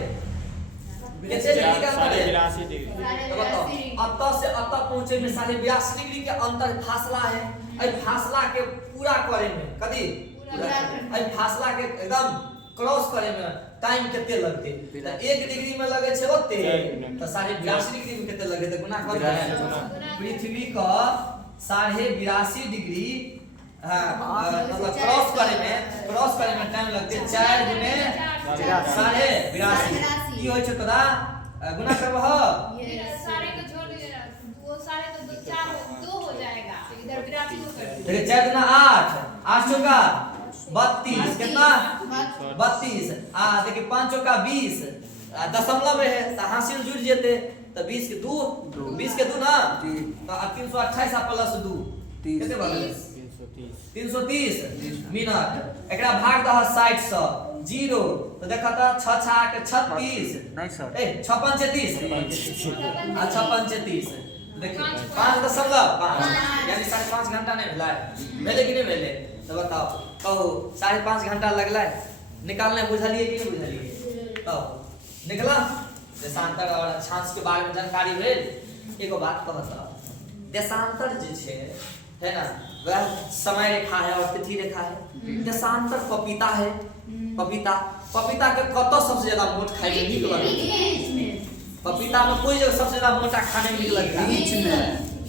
कितने डिग्री का अंतर है? 82 डिग्री। तो बताओ, अत्ता से अत्ता पहुंचे में 82 डिग्री के अंतर फासला है। अई फासला के पूरा करे में कदी अई फासला के एकदम क्रॉस करे में टाइम कितने लगते? तो 1 डिग्री में लगे छे ओते तो 82 डिग्री में कितने लगे? तो गुना कर दें। पृथ्वी का 82 डिग्री मतलब क्रॉस करे में टाइम लगते 4 गुने 82 की होय छै तोरा गुना करबह? सारे को छोड़ दीजिए, वो सारे तो 2 हो जाएगा। इधर 82 को कर दीजिए। देखिए 4 गुना 8 चौका 32 कितना? 32 देखिए 5 चौका 20 दशमलव है तो हासिल जुड़ जेते तो 20 के 2 20 के 2 ना तो 328 प्लस 2 कितने बने? 330 मिनट। एकरा भाग दह 60 से 0 तो देखा था 6 6 के 36 नहीं सर। 6 5 30 6 5 30 देखिए 5.5 यानी 5.5 घंटा नहीं भेला भेले कि नहीं भेले? तो बताओ कहू 5.5 घंटा लगला निकालने बुझलिए कि नहीं बुझलिए? तब निकला देशांतर और अक्षांश के बारे में जानकारी भेल। एगो बात कहता, देशांतर जे छे है ना वह समय रेखा है और तिथि रेखा है। देशांतर पपीता है। पपीता के कतो सबसे ज्यादा मोट खाए में नीक लगे? पपीता में कोई जगह सबसे ज्यादा मोटा खाने में नीक लगेगा? बीच में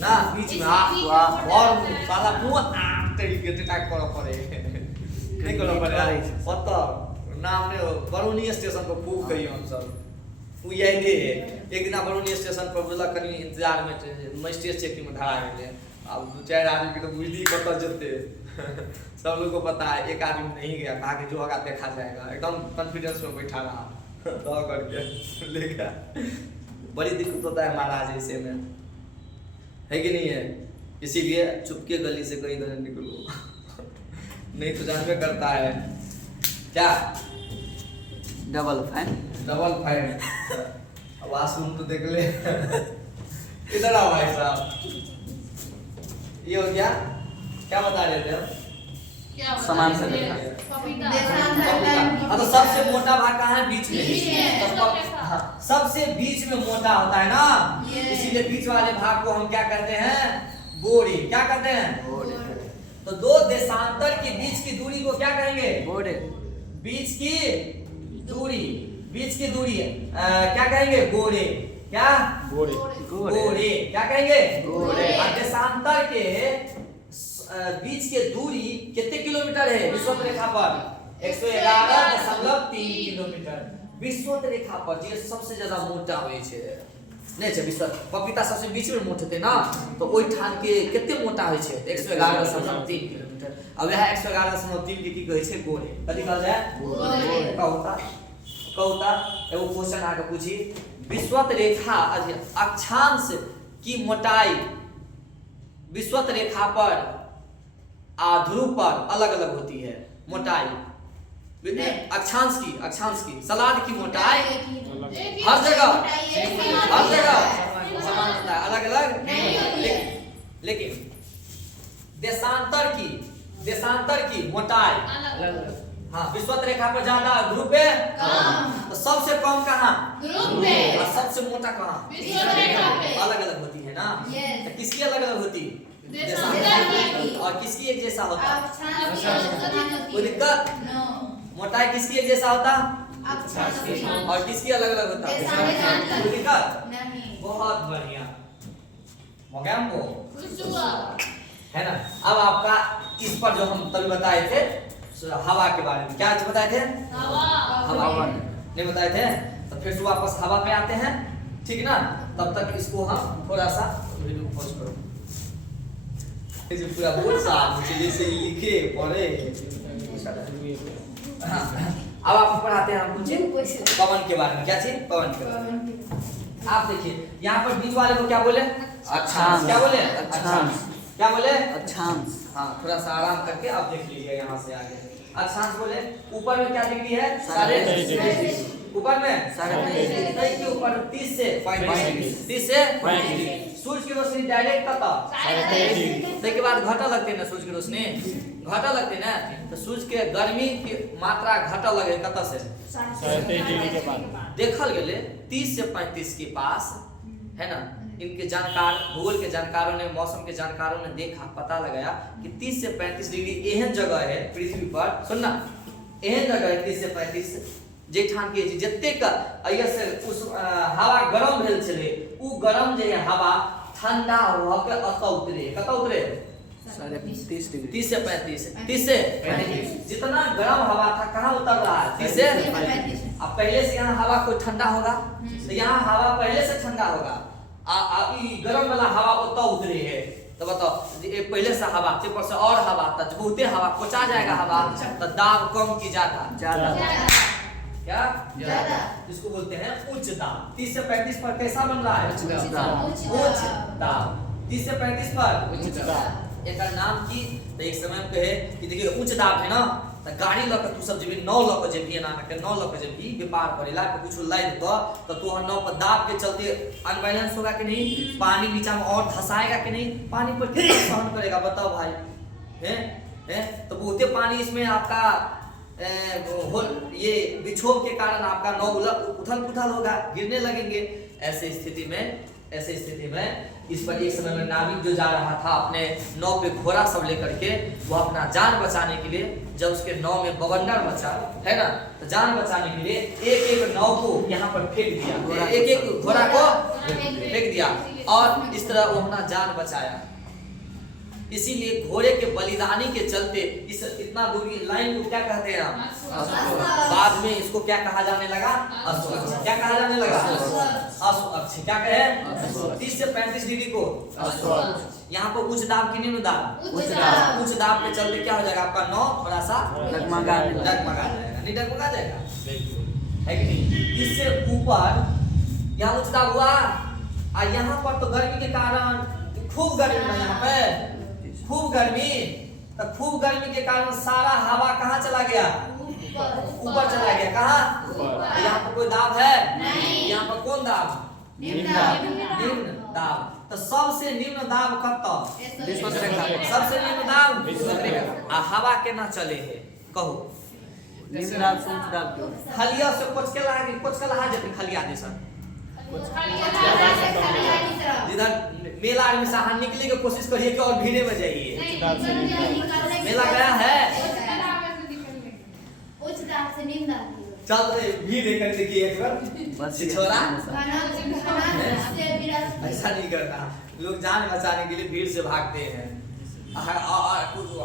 ना बीच में और साला मुंह तरीके से टाइप करो पड़े नहीं करो पड़े पता नाम ने बरौनी स्टेशन पर खूब कही हम सब वो यही दे एक दिन बरौनी स्टेशन पर बुझला कनी इंतजार में मजिस्ट्रेट चेकिंग में धरा गए। अब 2-4 आदमी के तो बुझी पता जते सब लोग को पता है। एक आदमी नहीं गया, कहा कि जो होगा देखा जाएगा। एकदम कॉन्फिडेंस में बैठा रहा दौड़ करके ले गया। बड़ी दिक्कत होता है महाराज ऐसे में, है कि नहीं है? इसीलिए चुपके गली से कहीं इधर निकलो नहीं तो जानवे करता है क्या डबल फैन। अब वाशरूम तो देख ले इधर आओ भाई साहब। ये हो गया, क्या बता रहे थे हम? समान से देखा। तो सबसे मोटा भाग कहाँ है? बीच में। बीच में। तो हाँ, सबसे बीच में मोटा होता है ना, इसीलिए बीच वाले भाग को हम क्या कहते हैं? बोरे। क्या कहते हैं? तो 2 देशांतर के बीच की दूरी को क्या कहेंगे? बोरे। बीच की दूरी क्या कहेंगे? बोरे। क्या गोरे गोरे क्या कहेंगे गोरे। और देशांतर के बीच के दूरी कितने किलोमीटर है विषुवत रेखा पर 111.3 किलोमीटर विषुवत रेखा पर जे सबसे ज्यादा मोटा होय छै नहीं छै विषुवत पपीता सबसे बीच में मोट हेतै ना तो ओइ ठान के कितने मोटा होय छै 111.3 किलोमीटर अब यह 111.3 के की कहै छै गोरे कथि कहल जाय गोरे। कहूता एगो क्वेश्चन आके पूछी विषुवत रेखा अक्षांश की मोटाई विषुवत रेखा पर ध्रुव पर अलग अलग होती है मोटाई अक्षांश की सलाद की मोटाई हर जगह समान होता है अलग अलग लेकिन देशांतर की मोटाई हाँ विषुवत रेखा पर ज्यादा ध्रुव पे तो सबसे कम कहाँ और सबसे मोटा कहाँ अलग अलग होती है ना तो किसकी अलग अलग होती और किसकी एक जैसा होता कोई दिक्कत मोटाई किसकी एक जैसा होता और किसकी अलग अलग होता कोई दिक्कत बहुत बढ़िया हो गया हमको है ना अब आपका इस पर जो हम तभी बताए थे हवा के बारे में क्या बताए थे हवा नहीं बताए थे तो फिर से वापस हवा पे आते हैं ठीक ना तब तक इसको हम थोड़ा सा वीडियो पॉज करो जो पूरा बोल साहब मुझे जैसे लिखे पढ़े अब आप पढ़ाते हैं हम कुछ पवन के बारे में क्या चीज पवन के बारे में आप देखिए यहाँ पर बीच वाले को क्या बोले अक्षांश क्या बोले अक्षांश क्या बोले अक्षांश हाँ थोड़ा सा आराम करके आप देख लीजिए यहाँ से आगे अक्षांश बोले ऊपर में क्या डिग्री है 35 ऊपर में 35 के ऊपर 30 से 30 से सूरज की रोशनी डायरेक्ट कता के बाद घटा लगते ना सूरज की रोशनी घटा लगते ना तो सूरज के गर्मी की मात्रा घटा लगे कता से 23 डिग्री के बाद देखल गेले 30 से 35 के पास है ना इनके जानकार भूगोल के जानकारों ने मौसम के जानकारों ने देखा पता लगाया कि 30 से 35 डिग्री एहन जगह है पृथ्वी पर सुनना एहन जगह है 30 से 35 जे ठान के जते का से उस हवा गरम भेल छले उ गरम जे हवा ठंडा हो के उतरे कत उतरे 30 डिग्री 30 से 35 जितना गर्म हवा था कहाँ उतर रहा है 30 से अब पहले से यहाँ हवा कोई ठंडा होगा तो यहाँ हवा पहले से ठंडा होगा गरम वाला हवा उतरे है तो बताओ ये पहले से हवा ऊपर से और हवा तक बहुते हवा पहुंचा जाएगा हवा तो दाब कम की ज्यादा क्या इसको बोलते हैं उच्च दाब 30 से 35 पर कैसा बन रहा है उच्च दाब 30 से 35 पर उच्च दाब एक नाम की तो एक समय में कहे कि देखिए उच्च दाब है ना तो गाड़ी लक तू सब जब नौ लक जब भी ना के नौ लक जब भी व्यापार करेला के कुछ लाई दो तो तू नौ पर दाब के चलते अनबैलेंस होगा कि नहीं पानी नीचे में और धसाएगा कि नहीं पानी पर कितना सहन करेगा बताओ भाई हैं तो बहुते पानी इसमें आपका ये विक्षोभ के कारण आपका नौ उथल पुथल होगा गिरने लगेंगे ऐसे स्थिति में इस पर एक समय में नाविक जो जा रहा था अपने नाव पे घोड़ा सब लेकर के वो अपना जान बचाने के लिए जब उसके नाव में बवंडर बचा है ना तो जान बचाने के लिए एक एक नाव को यहाँ पर फेंक दिया एक एक घोड़ा को फेंक दिया और इस तरह वो अपना जान बचाया इसीलिए घोड़े के बलिदानी के चलते इस इतना दूरी लाइन को क्या कहते हैं हम बाद में इसको क्या कहा जाने लगा अश्वक्ष क्या कहा जाने लगा अश्वक्ष क्या कहे 30 से 35 डिग्री को यहाँ पर उच्च दाब की निम्न दाब उच्च दाब के चलते क्या हो जाएगा आपका नौ थोड़ा सा डगमगा जाएगा नहीं डगमगा जाएगा है कि नहीं इससे ऊपर यहाँ उच्च दाब हुआ और यहाँ पर तो गर्मी के कारण खूब गर्मी ना यहाँ पे खूब गर्मी के कारण सारा हवा कहाँ चला गया ऊपर चला गया कहाँ यहाँ पर कोई दाब है यहाँ पर कौन दाब निम्न दाब तो सबसे निम्न दाब कब सबसे निम्न दाब हवा के ना चले है कहो निम्न दाब से उच्च दाब क्यों खलिया से कुछ के लहा जब खलिया दे सर जिधर मेला में से हां निकलने की कोशिश करिए कि और भीड़े में जाइए मेला गया है उच्च दाब से निम्न दाब चल रहे भी लेकर देखिए एक बार बस ये ये छोरा हमेशा। ऐसा नहीं करता, लोग जान बचाने के लिए भीड़ से भागते हैं।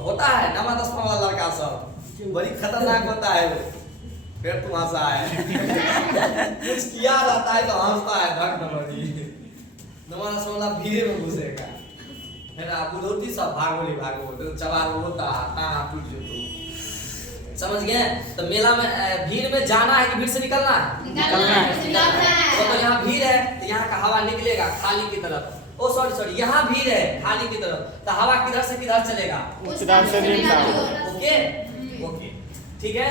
होता है 9-10 वाला लड़का सब बड़ी खतरनाक होता है वो, फिर तुम हंसा है कुछ किया रहता है तो हंसता है धक नंबरी 9-10 वाला भीड़ में घुसेगा है ना। बुढ़ोती सब भागो तो चबार होता कहाँ टूट जो तो समझ गए। तो मेला में भीड़ में जाना है कि भीड़ से निकलना है? तो यहाँ भीड़ है तो यहाँ का हवा निकलेगा खाली की तरफ। ओ सॉरी यहाँ भीड़ है खाली की तरफ, तो हवा किधर से किधर चलेगा? उच्च दाब से निम्न दाब। ओके ठीक है।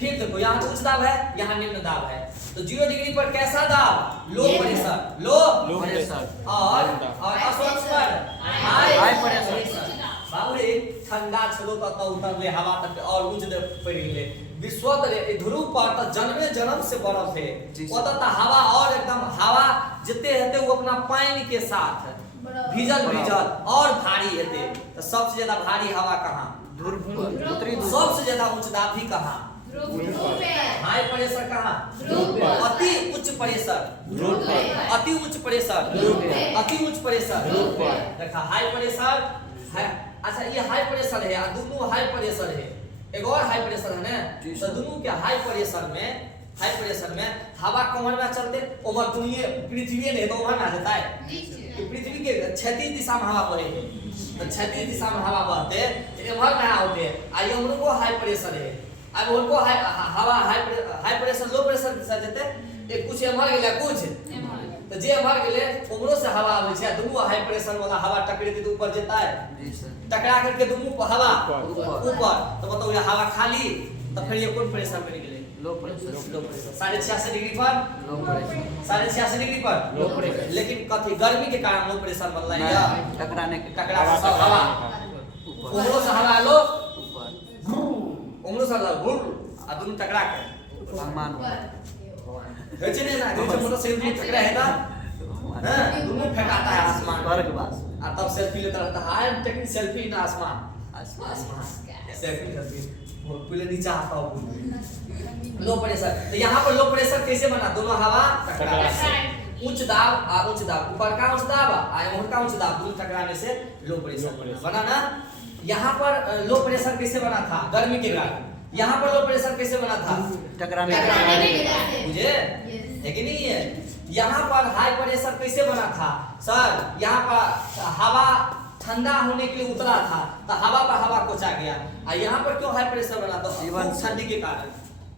फिर देखो यहाँ तो उच्च दाब है, यहाँ निम्न दाब है, तो 0 डिग्री पर कैसा दाब? लो प्रेशर, लो प्रेशर और अस्वस्थ पर हाई प्रेशर। बाबू रे ठंडा छलो त उतरले हवा तक और उच्च दे पड़ गेले विश्व रे ध्रुव पर त जन्म से बरफ है ओत त हवा और एकदम हवा जिते हेते वो अपना पानी के साथ भीजल और भारी हेते। तो सबसे ज्यादा भारी हवा कहाँ? सबसे ज्यादा उच्च दाब भी कहाँ? हाई प्रेशर कहाँ? अति उच्च प्रेशर, अति उच्च प्रेशर, अति उच्च प्रेशर। देखा हाई प्रेशर है, अच्छा ये हाई प्रेशर है, दोनों हाई प्रेशर है, एक और हाई प्रेशर है ना। तो दोनों के हाई प्रेशर में हवा कमर में चलते ओवर दुनिया पृथ्वी नहीं तो ओवर ना जाता है कि पृथ्वी के क्षैतिज दिशा में हवा बहेगी, तो क्षैतिज दिशा में हवा बहते इधर में होते आई हम लोग को हाई प्रेशर है। अब उनको हवा हाई प्रेशर लो प्रेशर दिशा देते एक कुछ एमहर गेले कुछ तो जे एमहर गेले उमरो से हवा आवे छै, दोनों हाई प्रेशर वाला हवा टकराते तो ऊपर जेता है जी सर। टकरा करके दोनों को हवा ऊपर। तो बताओ ये हवा खाली तो फिर ये कौन प्रेशर में निकले? लो प्रेशर 86.5 डिग्री पर, लो प्रेशर 86 डिग्री पर लो प्रेशर। लेकिन कथी गर्मी के कारण लो प्रेशर बनला या टकराने के टकरा के सब हवा ऊपर उमरो से हवा लो ऊपर उमरो से हवा घुर आ दोनों टकरा के भगवान हेचे नहीं ना जो मोटर से दोनों टकरा है ना हां दोनों फेंकाता है आसमान स्वर्गवास और तब सेल्फी लेता रहता है। आई एम टेकिंग सेल्फी इन आसमान आसमान सेल्फी बहुत पहले नीचे आता हूं लो प्रेशर। तो यहाँ पर लो प्रेशर कैसे बना? दोनों हवा टकरा उच्च दाब ऊपर का उच्च दाब और का उच्च दाब दोनों टकराने से लो प्रेशर बना ना। यहाँ पर लो प्रेशर कैसे बना था? गर्मी के कारण। यहाँ पर लो प्रेशर कैसे बना था? टकराने मुझे है कि नहीं है? यहाँ पर हाई प्रेशर कैसे बना था सर? यहाँ पर हवा ठंडा होने के लिए उतरा था तो हवा पर हवा कोचा गया। और यहाँ पर क्यों हाई प्रेशर बना? तो जीवन ठंडी के कारण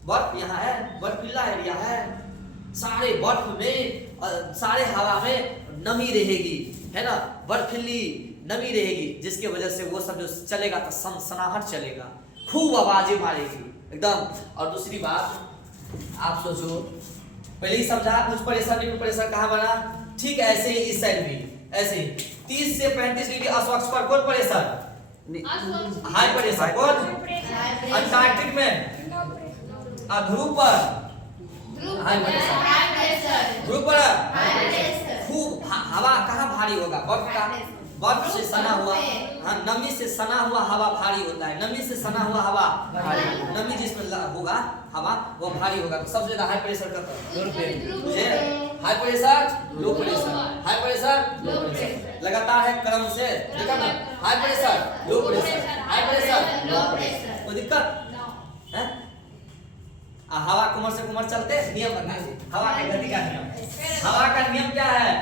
बर्फ यहाँ है, बर्फीला एरिया है, सारे बर्फ में सारे हवा में नमी रहेगी है ना, बर्फीली नमी रहेगी जिसके वजह से वो सब जो चलेगा तो सनसनाहट चलेगा, खूब आवाजें मारेगी एकदम। और दूसरी बात आप सोचो पहले ही समझा उच्च प्रेशर निम्न प्रेशर कहाँ बना? ठीक ऐसे ही इस साइड भी ऐसे ही 30 से 35 डिग्री अस्वच्छ पर कौन प्रेशर? हाई प्रेशर कौन? अंटार्कटिक में ध्रुव पर हाई प्रेशर, ध्रुव पर खूब हवा कहाँ भारी होगा? बर्फ से सना हुआ हाँ नमी से सना हुआ हवा भारी होता है। नमी से सना हुआ हवा नमी जिसमें होगा हवा वो भारी होगा। तो सबसे ज्यादा हाई प्रेशर का मुझे high pressure low pressure, high pressure low pressure लगातार है क्रम से देखा ना। High pressure low pressure, high pressure low pressure, कोई दिक्कत है? हवा कुमर से कुमर चलते नियम बना हवा के गति का नियम। हवा का नियम क्या है?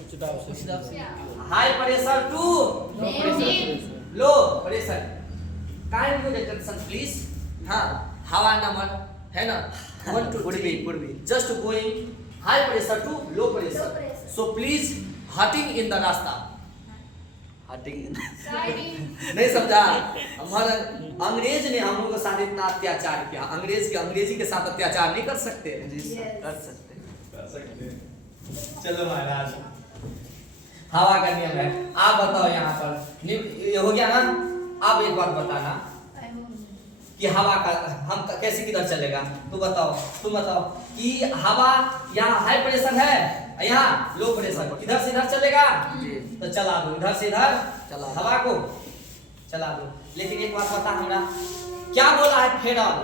उच्च दाब से high pressure to low pressure. Kind of attention please. हाँ हवा नंबर है ना 1 to 3 पूर्वी just going high pressure to low pressure. So please hutting in the रास्ता। हटिंग नहीं समझा? हमारा अंग्रेज ने हम लोगों के साथ इतना अत्याचार किया, अंग्रेजी के साथ अत्याचार नहीं कर सकते? जी सर कर सकते चलो महाराज हवा का नियम है। आप बताओ यहाँ पर ये हो गया ना। आप एक बात बताना कि हवा का हम कैसे किधर चलेगा? तुम बताओ कि हवा यहाँ हाई प्रेशर है यहाँ लो प्रेशर, इधर से इधर चलेगा तो चला दो, इधर से इधर चला हवा को चला दो। लेकिन एक बात बता हमरा क्या बोला है फेडल?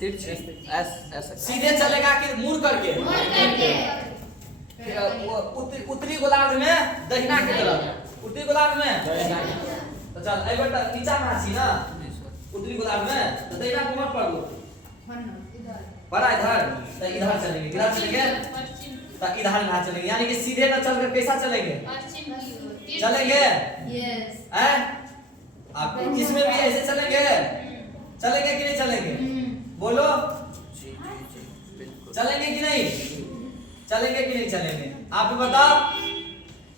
तिरछी ऐसा सीधे चलेगा कि मुड़ करके? उत्तरी गोलार्ध में दहिना की तरफ, उत्तरी गोलार्ध में तो चल आई बेटा नीचा में छी ना उत्तरी गोलार्ध में तो दहिना को मत पढ़ लो पढ़ा इधर तो इधर चलेंगे किधर चलेंगे तो इधर ना चलेंगे यानी कि सीधे ना चलकर कैसा चलेंगे चलेंगे हैं आप इसमें भी ऐसे चलेंगे चलेंगे कि नहीं चलेंगे बोलो जी बिल्कुल चलेंगे कि नहीं चलेंगे कि नहीं चलेंगे आप भी बताओ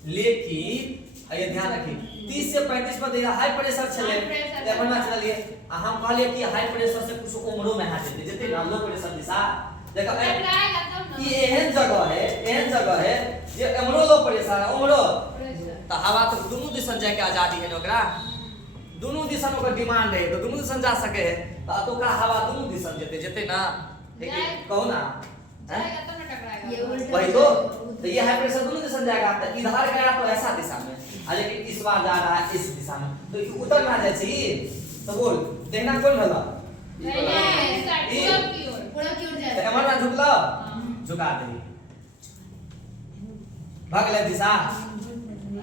लेकिन ये ध्यान रखिए 30 से 35 पर देगा हाई प्रेशर चले लेवल में चलिए हम कहलिए कि हाई प्रेशर से कुछ उम्रों में हाथ देते जते ना लो प्रेशर दिशा देखो ये एहन जगह है ये उम्रो लो प्रेशर उम्रो तो हवा तो दोनों दिशा जाए के आजादी है ओकरा दोनों दिशा ओकर डिमांड है तो दोनों दिशा जा सके है तो का हवा दोनों दिशा जते ना कहो ना वही तो ये हाई प्रेशर दोनों दिशा जाएगा तो इधर गया तो ऐसा दिशा में लेकिन इस बार जा रहा है इस दिशा में तो उतर ना जाए चाहिए तो बोल देखना कौन भला हमारा झुकला झुका दे भगले दिशा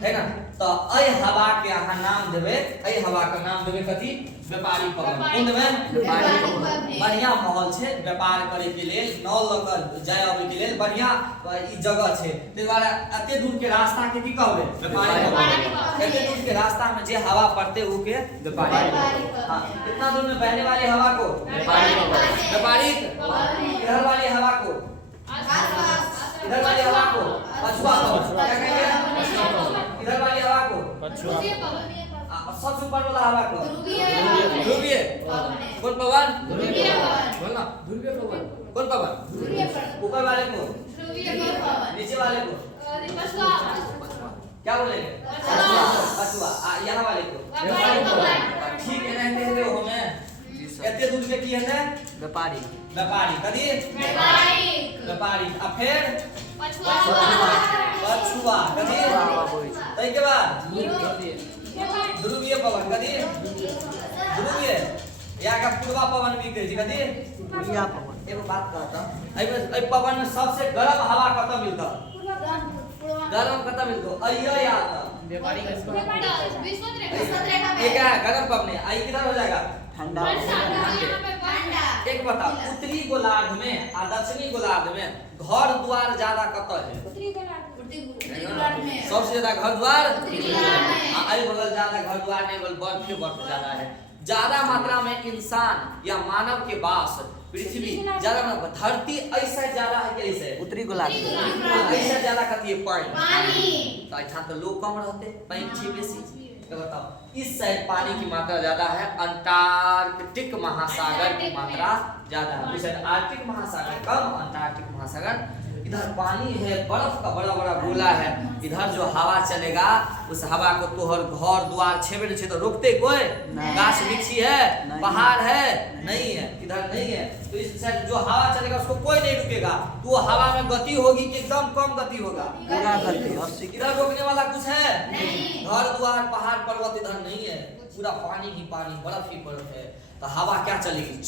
है ना तो अय हवा के यहाँ नाम देवे अय हवा का नाम देवे कथी व्यापारी पवन कुंड में व्यापारी पवन बढ़िया माहौल छे व्यापार करे के लेल नौ लकर जाय आवे के लेल बढ़िया ई जगह छे ते द्वारा एते दूर के रास्ता के की कहबे व्यापारी पवन एते दूर के रास्ता में जे हवा पड़ते उ के व्यापारी हां कितना दूर में बहने वाली हवा को व्यापारी इधर वाली हवा को इधर वाली हवा को पछुआ क्या कहेंगे इधर वाली हवा को पछुआ सबसे ऊपर वाला हवा को ध्रुवीय कौन पवन बोलना ध्रुवीय पवन कौन पवन ऊपर वाले को नीचे वाले को क्या बोलेंगे पछुआ यहाँ वाले को ठीक है रहते हुए हो मैं कहते दूर के की है व्यापारी कदी व्यापारी अब फिर पछुआ कदी तई के बाद ध्रुवीय पवन कदी ध्रुवीय या का पूर्वा पवन भी कहे जी कदी पूर्वा पवन एगो बात कहता ए पवन में सबसे गरम हवा कतौ मिलता गरम कतौ मिलतो अइया आता व्यापारी का ये क्या है गरम पवन आई किधर हो जाएगा ठंडा एक बता उत्तरी गोलार्ध में और दक्षिणी गोलार्ध में घर द्वार ज्यादा कतौ है सबसे ज्यादा घर द्वार आई बगल ज्यादा घर द्वार नहीं बगल बर्फ ज्यादा है ज्यादा मात्रा में इंसान या मानव के वास पृथ्वी ज्यादा धरती ऐसा ज्यादा है कैसे उत्तरी गोलार्ध ऐसा ज्यादा कथी है पानी तो ऐठा तो लोग कम रहते पानी छे बेसी तो बताओ इस साइड पानी की मात्रा ज्यादा है अंटार्कटिक महासागर की मात्रा ज्यादा है उस साइड आर्कटिक महासागर कम अंटार्कटिक महासागर इधर पानी है बर्फ का बड़ा बड़ा गोला है इधर जो हवा चलेगा उस हवा को तोहर घर द्वार छेबे नहीं छे तो रोकते कोई गाछ बिछी है पहाड़ है नहीं है इधर नहीं है तो इस साइड जो हवा चलेगा उसको कोई नहीं रुकेगा तो वो हवा में गति होगी कि एकदम कम गति होगा पूरा गति 80 इधर रोकने वाला कुछ है घर द्वार पहाड़ पर्वत इधर नहीं है पूरा पानी ही पानी बर्फ ही बर्फ है तो हवा क्या चलेगी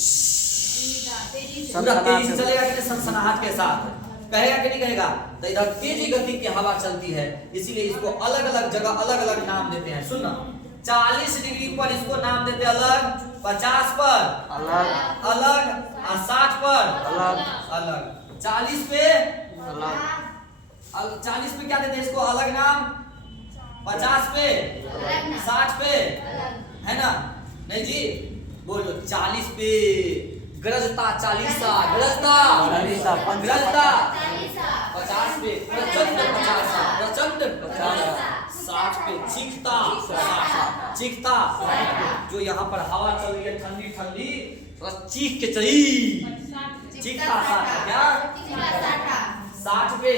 पूरा तेजी से चलेगा कि सनसनाहट के साथ कहेगा कि नहीं कहेगा तो इधर तेजी गति की हवा चलती है इसीलिए इसको अलग अलग जगह अलग अलग नाम देते हैं सुनना 40 डिग्री पर इसको नाम देते हैं अलग 50 पर अलग अलग और 60 पर अलग अलग 40 पे अलग 40 पे क्या देते हैं इसको अलग नाम 50 पे 60 पे है ना नहीं जी बोलो 40 पे गरजता 40 गरजता 50 पे प्रचंड 50 60 पे चीखता जो यहाँ पर हवा चल रही है ठंडी ठंडी चीख के चली चीखता क्या 60 पे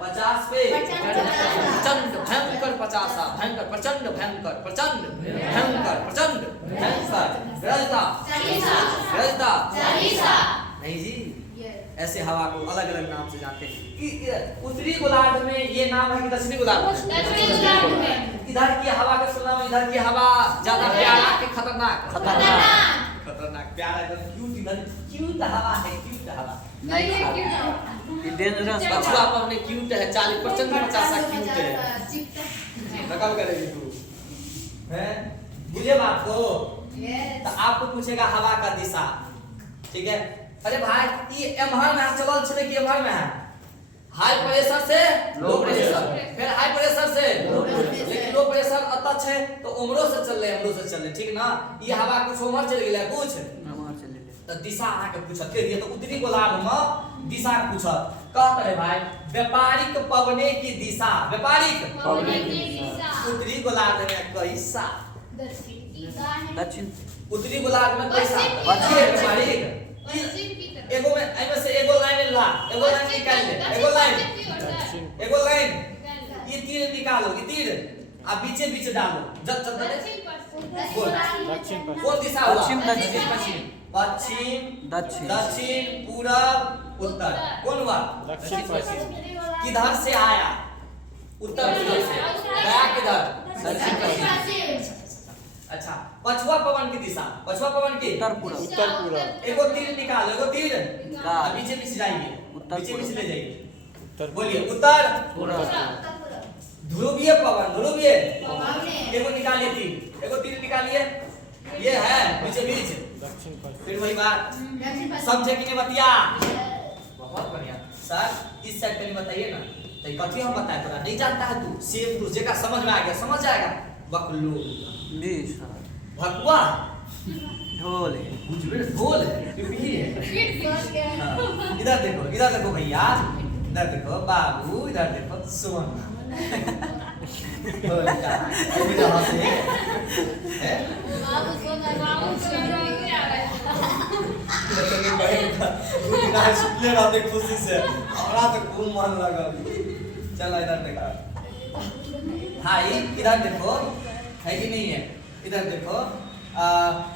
50 पे प्रचंड भयंकर 50 भयंकर प्रचंड भयंकर प्रचंड भयंकर प्रचंड भयंकर गरजता नहीं जी ऐसे हवा को अलग अलग नाम से जानते हैं उत्तरी गोलार्ध में ये नाम है कि दक्षिणी गोलार्ध में इधर की हवा के तुलना में इधर की हवा ज्यादा प्यारा कि खतरनाक खतरनाक प्यारा एकदम क्यूट इधर क्यूट हवा है क्यूट हवा नहीं ये सर क्यों? ये डेंजरस पछुआ हवा पर हमने क्यूट है 40% में 50 क्यूट है नकल करेगी तू हैं बुझे बात को तो आपको पूछेगा हवा का दिशा ठीक है अरे भाई ये एम्हर में चलल छे कि एम्हर में है हाई प्रेशर से लो प्रेशर फिर हाई प्रेशर से लो प्रेशर लेकिन लो प्रेशर अतः छे तो उमरो से चल रहे ठीक ना ये हवा कुछ उमर चल गेलै कुछ वहां चले ले तो दिशा आहा के पूछत के दिए तो उत्तरी गोलार्ध में दिशा पूछत कहत रे भाई व्यापारिक पवने की दिशा व्यापारिक पवने की दिशा उत्तरी गोलार्ध में कैसा दक्षिण उत्तरी गोलार्ध में कैसा पश्चिम की व्यापारिक पश्चिम की तरफ एगो में एमे से एगो लाइन ला एगो लाइन निकाल ले एगो लाइन ये तीर निकालो ये तीर आ बीचे बीचे डालो जब जब दक्षिण पश्चिम कौन दिशा हुआ पश्चिम, दक्षिण। पश्चिम पश्चिम दक्षिण दक्षिण पूरब उत्तर कौन हुआ दक्षिण पश्चिम किधर से आया उत्तर प्रदेश से गया किधर दक्षिण पश्चिम अच्छा पछुआ पवन की दिशा पछुआ पवन की उत्तर पूर्व उत्तर पूरब एगो तीर निकालो एगो तीर निकाल। बीचे बीचे जाइए उत्तर बीचे बीचे ले जाइए उत्तर बोलिए उत्तर पूर्व ध्रुवीय पवन ध्रुवीय एगो निकालिए तीर एगो तीर निकालिए ये है बीचे बीच दक्षिण पश्चिम फिर वही बात समझे कि नहीं बतिया बहुत बढ़िया सर इस साइड पे नहीं बताइए ना तो कथी हम बताए तोरा नहीं जानता है तू सेम टू जेका समझ में आ गया समझ जाएगा बकलो जी सर भकुआ ढोल है कुछ भी ढोल है पिपी है हाँ, इधर देखो भैया इधर देखो बाबू इधर देखो सोना ढोल का ये भी जहाँ से है ले रहते खुशी से हमरा तो खूब मन लगा चल इधर देखा भाई इधर देखो है कि नहीं है इधर देखो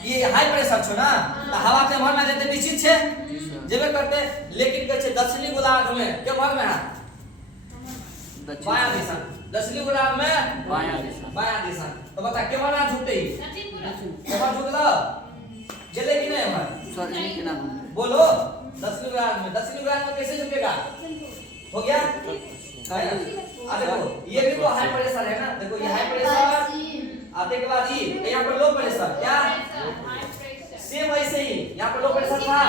ये हाई प्रेशर छो ना तो हवा के भर में जेते निश्चित छे जेबे करते लेकिन कहे छे दक्षिणी गोलार्ध में के भर में है बायां दिशा दक्षिणी गोलार्ध में बायां दिशा तो बता के भर में झुकते ही के भर झुकला जले कि नहीं हमार सर जी के नाम बोलो दक्षिणी गोलार्ध में कैसे झुकेगा हो गया देखो ये भी तो हाई प्रेशर है ना देखो ये हाई प्रेशर आते के बाद ये यहाँ पर लो प्रेशर क्या सेम वैसे ही यहाँ पर लो प्रेशर था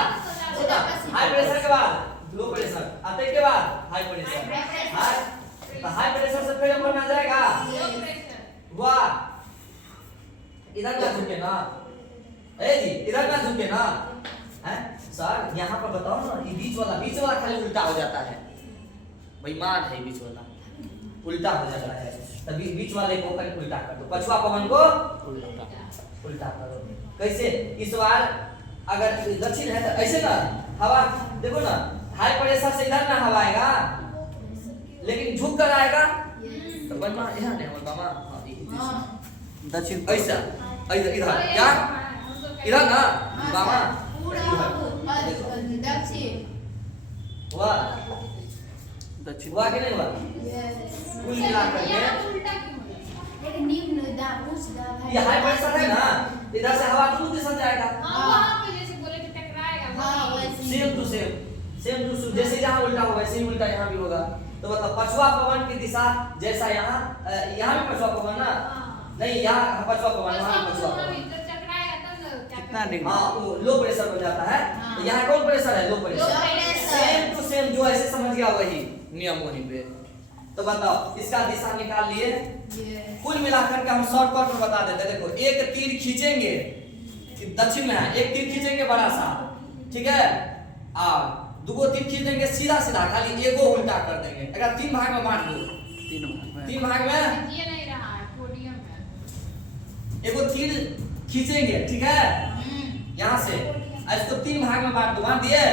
हाई प्रेशर के बाद लो प्रेशर आते के बाद हाई प्रेशर हाई प्रेशर से फिर ऊपर में आ जाएगा वाह इधर ना झुके ना जी इधर ना झुके ना हैं सर यहाँ पर बताओ ना ये बीच वाला खाली उल्टा हो जाता है भाई मान है बीच वाला उल्टा हो जाता है तभी बीच वाले को कहीं उल्टा कर दो पछुआ पवन को उल्टा करो कैसे इस बार अगर दक्षिण है तो ऐसे ना हवा देखो ना हाई प्रेशर से इधर ना हवा आएगा लेकिन झुक कर आएगा तो बनमा यहाँ नहीं हमारे मामा दक्षिण ऐसा इधर इधर क्या इधर ना मामा वाह दक्षिण हुआ कि नहीं हुआ कुल मिला करके ये हाई प्रेशर है ना इधर से हवा दोनों दिशा जाएगा सेम टू सेम जैसे यहाँ उल्टा होगा वैसे ही उल्टा यहाँ भी होगा तो मतलब पछुआ पवन की दिशा जैसा यहाँ भी पछुआ पवन ना नहीं यहाँ पछुआ पवन वहाँ भी पछुआ पवन कितना डिग्री हाँ वो लो प्रेशर हो जाता है तो यहाँ कौन प्रेशर है low pressure same to same जो ऐसे समझ गया वही नियम वहीं पे तो बताओ इसका दिशा निकाल लिए कुल मिलाकर के हम शॉर्टकट में बता देते देखो एक तीर खींचेंगे दक्षिण में है एक तीर खींचेंगे बड़ा सा ठीक है दो तीर खींचेंगे सीधा सीधा खाली एगो उल्टा कर देंगे अगर 3 भाग में बांट दो 3 भाग में एगो तीर खींचेंगे ठीक है यहाँ से इसको 3 भाग में बांट दो बांट दिए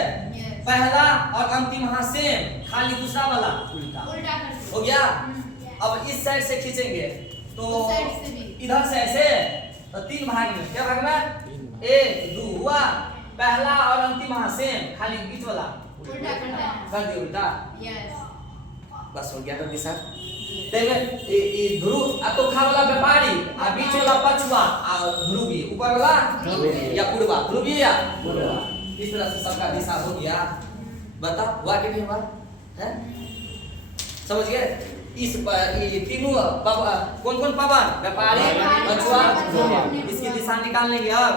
पहला और अंतिम हाथ सेम खाली दूसरा वाला उल्टा हो गया अब इस साइड से खींचेंगे तो इधर से ऐसे तो 3 भाग में क्या भाग में 1 2 हुआ पहला और अंतिम हाथ सेम खाली बीच वाला उल्टा करना है कर दिया उल्टा बस हो गया तो दिशा तेरे ये ध्रुव आ तो खा वाला व्यापारी आ बीच वाला पछुआ आ ध्रुवी ऊपर वाला ध्रुवी। या पूर्वा ध्रुवी या पूर्वा। इस तरह से सबका दिशा हो गया। बता हुआ कि नहीं हुआ है? समझ गए? इस ये तीनों कौन कौन पवन व्यापारी पछुआ ध्रुवी इसकी दिशा निकाल लेंगे। अब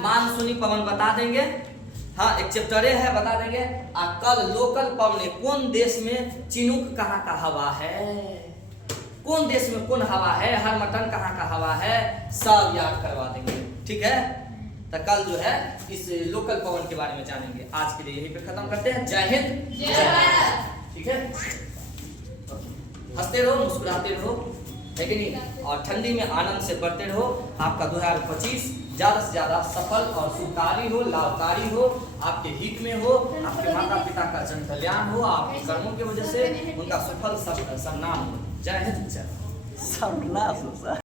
मानसूनी पवन बता देंगे। हाँ एक चैप्टर है बता देंगे। आ कल लोकल पवन कौन देश में चिनुक कहाँ का हवा है, कौन देश में कौन हवा है, हर मटन कहाँ का हवा है, सब याद करवा देंगे। ठीक है तो कल जो है इस लोकल पवन के बारे में जानेंगे। आज के लिए यहीं पे खत्म करते हैं। जय हिंद जय भारत। ठीक है हंसते रहो मुस्कुराते रहो है कि नहीं और ठंडी में आनंद से बढ़ते रहो। आपका 2025 ज्यादा से ज्यादा सफल और सुखकारी हो, लाभकारी हो, आपके हित में हो, आपके माता पिता का जन कल्याण हो, आपके कर्मों की वजह से उनका सफल सब नाम हो। जय हिंद जय भारत। सर्वनाश हो सर।